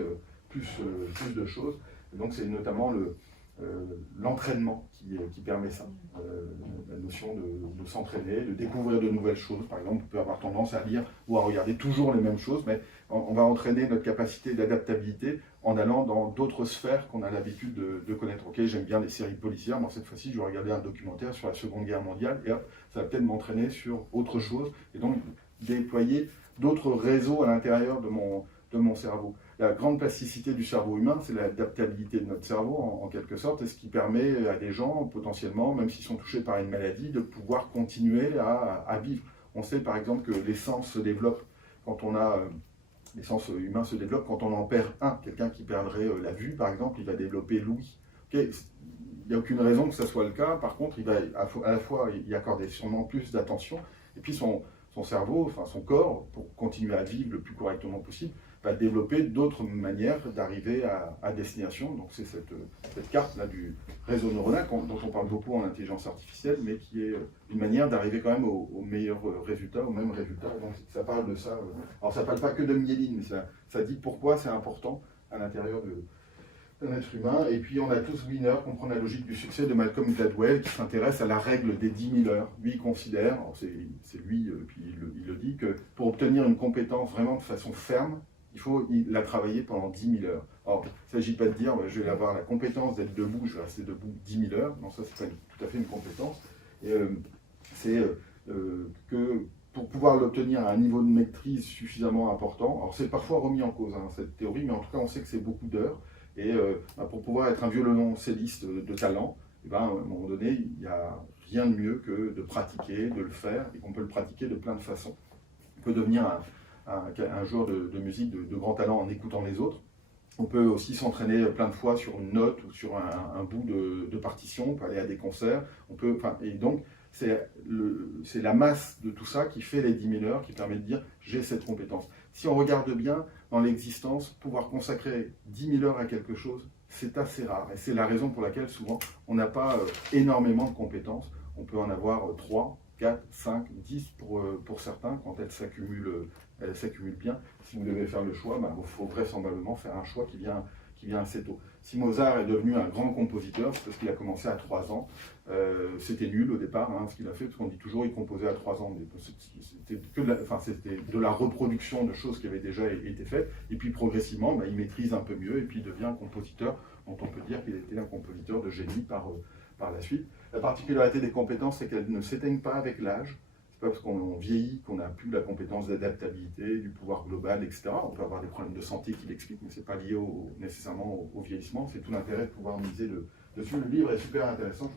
plus de choses. Et donc c'est notamment l'entraînement qui permet ça. La notion de s'entraîner, de découvrir de nouvelles choses. Par exemple, on peut avoir tendance à lire ou à regarder toujours les mêmes choses, mais on va entraîner notre capacité d'adaptabilité en allant dans d'autres sphères qu'on a l'habitude de connaître. Ok, j'aime bien les séries policières, mais cette fois-ci, je vais regarder un documentaire sur la Seconde Guerre mondiale, et hop, ça va peut-être m'entraîner sur autre chose, et donc déployer d'autres réseaux à l'intérieur de mon cerveau. La grande plasticité du cerveau humain, c'est l'adaptabilité de notre cerveau, en quelque sorte, et ce qui permet à des gens, potentiellement, même s'ils sont touchés par une maladie, de pouvoir continuer à vivre. On sait par exemple que les sens se développent quand on a... les sens humains se développent quand on en perd un. Quelqu'un qui perdrait la vue, par exemple, il va développer l'ouïe. Okay, il n'y a aucune raison que ça soit le cas. Par contre, il va à la fois y accorder sûrement plus d'attention, et puis son cerveau, enfin son corps, pour continuer à vivre le plus correctement possible, va développer d'autres manières d'arriver à destination. Donc c'est cette carte-là du réseau neuronal dont on parle beaucoup en intelligence artificielle, mais qui est une manière d'arriver quand même au meilleur résultat, au même résultat. Donc ça parle de ça. Alors ça ne parle pas que de myéline, mais ça dit pourquoi c'est important à l'intérieur d'un être humain. Et puis on a tous Wiener, comprendre la logique du succès de Malcolm Gladwell, qui s'intéresse à la règle des 10 000 heures. Lui, il considère, c'est lui, puis il le dit, que pour obtenir une compétence vraiment de façon ferme, il faut la travailler pendant 10 000 heures. Alors, il ne s'agit pas de dire, je vais avoir la compétence d'être debout, je vais rester debout 10 000 heures. Non, ça, ce n'est pas tout à fait une compétence. C'est que pour pouvoir l'obtenir à un niveau de maîtrise suffisamment important, alors c'est parfois remis en cause, hein, cette théorie, mais en tout cas, on sait que c'est beaucoup d'heures. Et pour pouvoir être un violoncelliste de talent, à un moment donné, il n'y a rien de mieux que de pratiquer, de le faire, et qu'on peut le pratiquer de plein de façons. On peut devenir un joueur de musique de grand talent en écoutant les autres. On peut aussi s'entraîner plein de fois sur une note ou sur un bout de partition, on peut aller à des concerts. Et donc, c'est la masse de tout ça qui fait les 10 000 heures, qui permet de dire « j'ai cette compétence ». Si on regarde bien dans l'existence, pouvoir consacrer 10 000 heures à quelque chose, c'est assez rare. Et c'est la raison pour laquelle souvent, on n'a pas énormément de compétences. On peut en avoir 3, 4, 5, 10 pour certains, quand elles s'accumulent bien. Si vous devez faire le choix, il faut vraisemblablement faire un choix qui vient assez tôt. Si Mozart est devenu un grand compositeur, c'est parce qu'il a commencé à 3 ans. C'était nul au départ, ce qu'il a fait, parce qu'on dit toujours qu'il composait à 3 ans. C'était de la reproduction de choses qui avaient déjà été faites. Et puis progressivement, il maîtrise un peu mieux, et puis il devient un compositeur dont on peut dire qu'il était un compositeur de génie par la suite. La particularité des compétences, c'est qu'elles ne s'éteignent pas avec l'âge. C'est pas parce qu'on vieillit qu'on n'a plus la compétence d'adaptabilité, du pouvoir global, etc. On peut avoir des problèmes de santé qui l'expliquent, mais ce n'est pas lié nécessairement au vieillissement. C'est tout l'intérêt de pouvoir miser dessus. Le livre est super intéressant,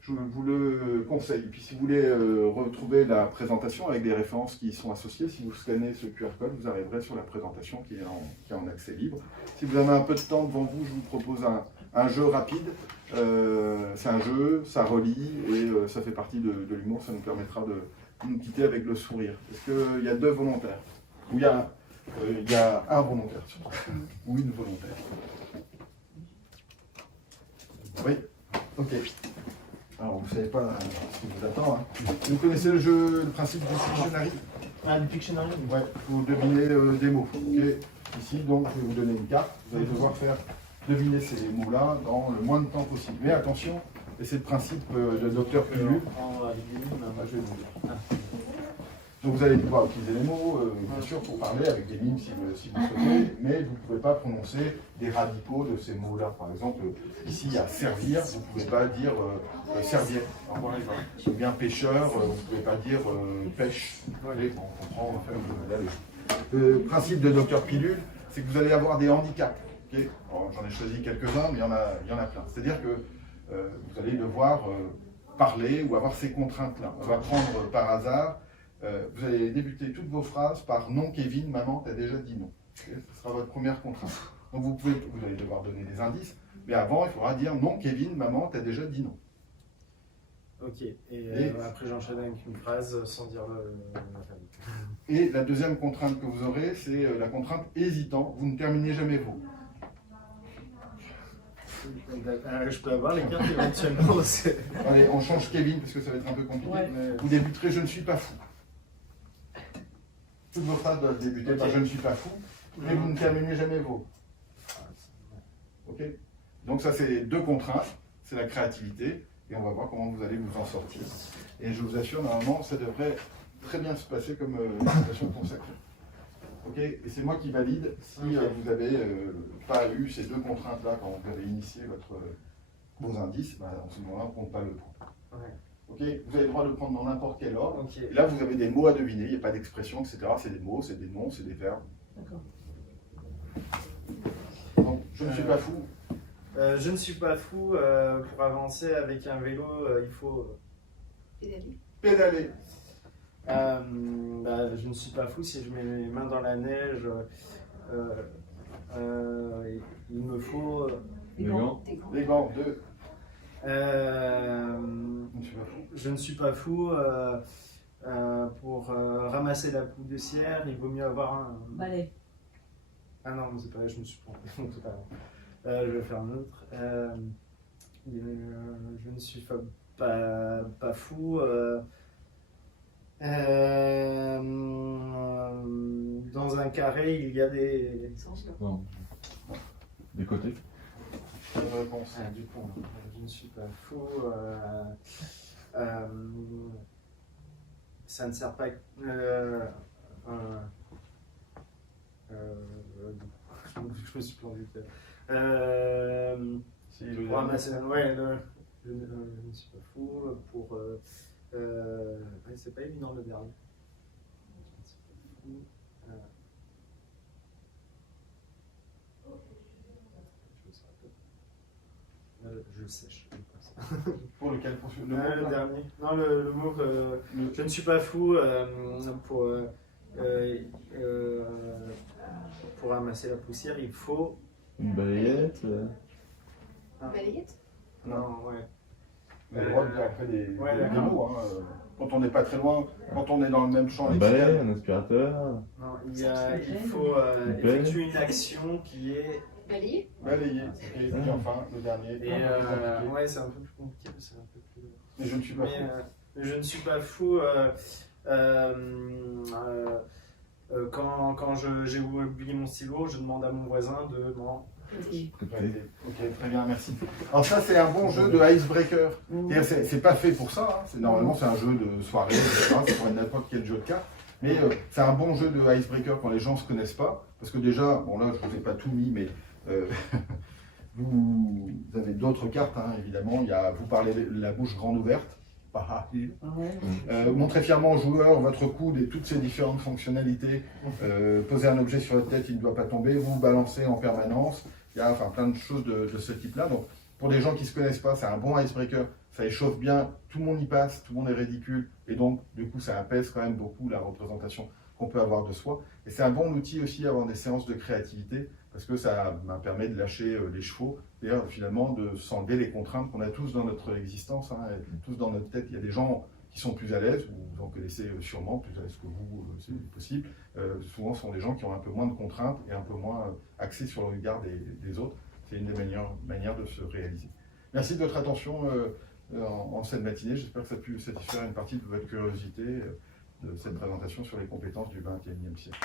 je vous le conseille. Et puis si vous voulez retrouver la présentation avec des références qui y sont associées, si vous scannez ce QR code, vous arriverez sur la présentation qui est en accès libre. Si vous avez un peu de temps devant vous, je vous propose un jeu rapide. C'est un jeu, ça relie et ça fait partie de l'humour, ça nous permettra de nous quitter avec le sourire. Est-ce qu'il y a 2 volontaires? Ou il y a un volontaire surtout. Ou une volontaire. Oui. Ok. Alors, vous ne savez pas ce qui vous attend. Hein. Vous connaissez le principe du Pictionary? Ah, du Pictionary? Ouais, vous devinez des mots. Okay. Ici, donc, je vais vous donner une carte. Vous allez devoir faire deviner ces mots-là dans le moins de temps possible. Mais attention, et c'est le principe de Dr Pilule. Donc vous allez pouvoir utiliser les mots, bien sûr, pour parler avec des mimes si vous souhaitez, mais vous ne pouvez pas prononcer des radicaux de ces mots-là. Par exemple, ici il y a servir, vous ne pouvez pas dire serviette. Ou bien pêcheur, vous ne pouvez pas dire pêche. Allez, on comprend, on va faire le principe de Dr Pilule. c'est que vous allez avoir des handicaps. Okay, j'en ai choisi quelques-uns, mais il y en a plein. C'est-à-dire que vous allez devoir parler ou avoir ces contraintes-là. On va prendre par hasard, vous allez débuter toutes vos phrases par « Non, Kevin, maman t'a déjà dit non ». Okay, ce sera votre première contrainte. Donc vous allez devoir donner des indices, mais avant, il faudra dire « Non, Kevin, maman t'a déjà dit non ». Ok, et après j'enchaîne avec une phrase sans dire la famille. Et la deuxième contrainte que vous aurez, c'est la contrainte hésitant. Vous ne terminez jamais vos. Je peux avoir les cartes éventuellement aussi. Allez, on change Kevin parce que ça va être un peu compliqué. Ouais. Vous débuterez « Je ne suis pas fou ». Toutes vos phrases doivent débuter par « Je ne suis pas fou », mais vous ne terminez jamais vos. Ok. Donc ça, c'est deux contraintes. C'est la créativité. Et on va voir comment vous allez vous en sortir. Et je vous assure, normalement, ça devrait très bien se passer comme situation consacrée. Ok. Et c'est moi qui valide si vous n'avez pas eu ces deux contraintes-là quand vous avez initié vos indices. Bah, en ce moment-là, on ne compte pas le point. Ouais. Ok. Vous avez le droit de le prendre dans n'importe quel ordre. Ok. Et là, vous avez des mots à deviner. Il n'y a pas d'expression, etc. C'est des mots, c'est des noms, c'est des verbes. D'accord. Donc, je ne suis pas fou. Je ne suis pas fou, pour avancer avec un vélo, il faut Pédaler. je ne suis pas fou si je mets mes mains dans la neige. Il me faut. Des Les gants. gants. Des grands. Les gants. Deux. Euh, Je ne suis pas fou. je ne suis pas fou pour ramasser la poussière. Il vaut mieux avoir un. Balai. Ah non, c'est pas, je me suis trompé totalement. Je vais faire un autre. Je ne suis pas fou. Dans un carré, il y a des. Non. Des côtés. Bonne réponse. Ah, du coup, je ne suis pas fou. Ça ne sert pas. Je me suis planté. Si, Pour ramasser. Ouais, je ne suis pas fou. Pour. C'est pas évident le dernier. Je ne suis pas fou. Je le sèche. Pour lequel pour le mot, Le là. dernier. Non, le mot. Je ne suis pas fou pour ramasser la poussière, il faut. Une balayette. Balayette? Non, ouais. Mais le droit de dire après des d'accord. mots. Hein. Quand on n'est pas très loin, quand on est dans le même champ Un lexical. balai, un aspirateur. Non, il faut effectuer une action qui est. Balayer? Balayer. Ok, et enfin, le dernier. Et un peu plus compliqué. ouais, c'est un peu plus compliqué, mais c'est un peu plus. Mais je ne suis pas fou. Mais je ne suis pas fou. Quand j'ai oublié mon stylo, je demande à mon voisin de m'en. Ok, très bien, merci. Alors ça, c'est un bon jeu de icebreaker. C'est pas fait pour ça. Hein. Normalement, c'est un jeu de soirée, etc. C'est pour n'importe quel jeu de cartes. Mais c'est un bon jeu de icebreaker quand les gens ne se connaissent pas. Parce que déjà, bon là, je ne vous ai pas tout mis, mais vous avez d'autres cartes, hein, évidemment. Vous parlez la bouche grande ouverte. Montrez fièrement au joueur votre coude et toutes ses différentes fonctionnalités. Posez un objet sur la tête, il ne doit pas tomber. Vous balancez en permanence. Il y a plein de choses de ce type-là. Donc, pour les gens qui ne se connaissent pas, c'est un bon icebreaker. Ça échauffe bien, tout le monde y passe, tout le monde est ridicule. Et donc, du coup, ça apaise quand même beaucoup la représentation qu'on peut avoir de soi. Et c'est un bon outil aussi avant des séances de créativité, parce que ça permet de lâcher les chevaux, et finalement de s'enlever les contraintes qu'on a tous dans notre existence, hein, et tous dans notre tête. Il y a des gens qui sont plus à l'aise, vous en connaissez sûrement, plus à l'aise que vous, c'est possible. Souvent, ce sont des gens qui ont un peu moins de contraintes et un peu moins axés sur le regard des autres. C'est une des manières de se réaliser. Merci de votre attention en cette matinée. J'espère que ça a pu satisfaire une partie de votre curiosité de cette présentation sur les compétences du XXIe siècle.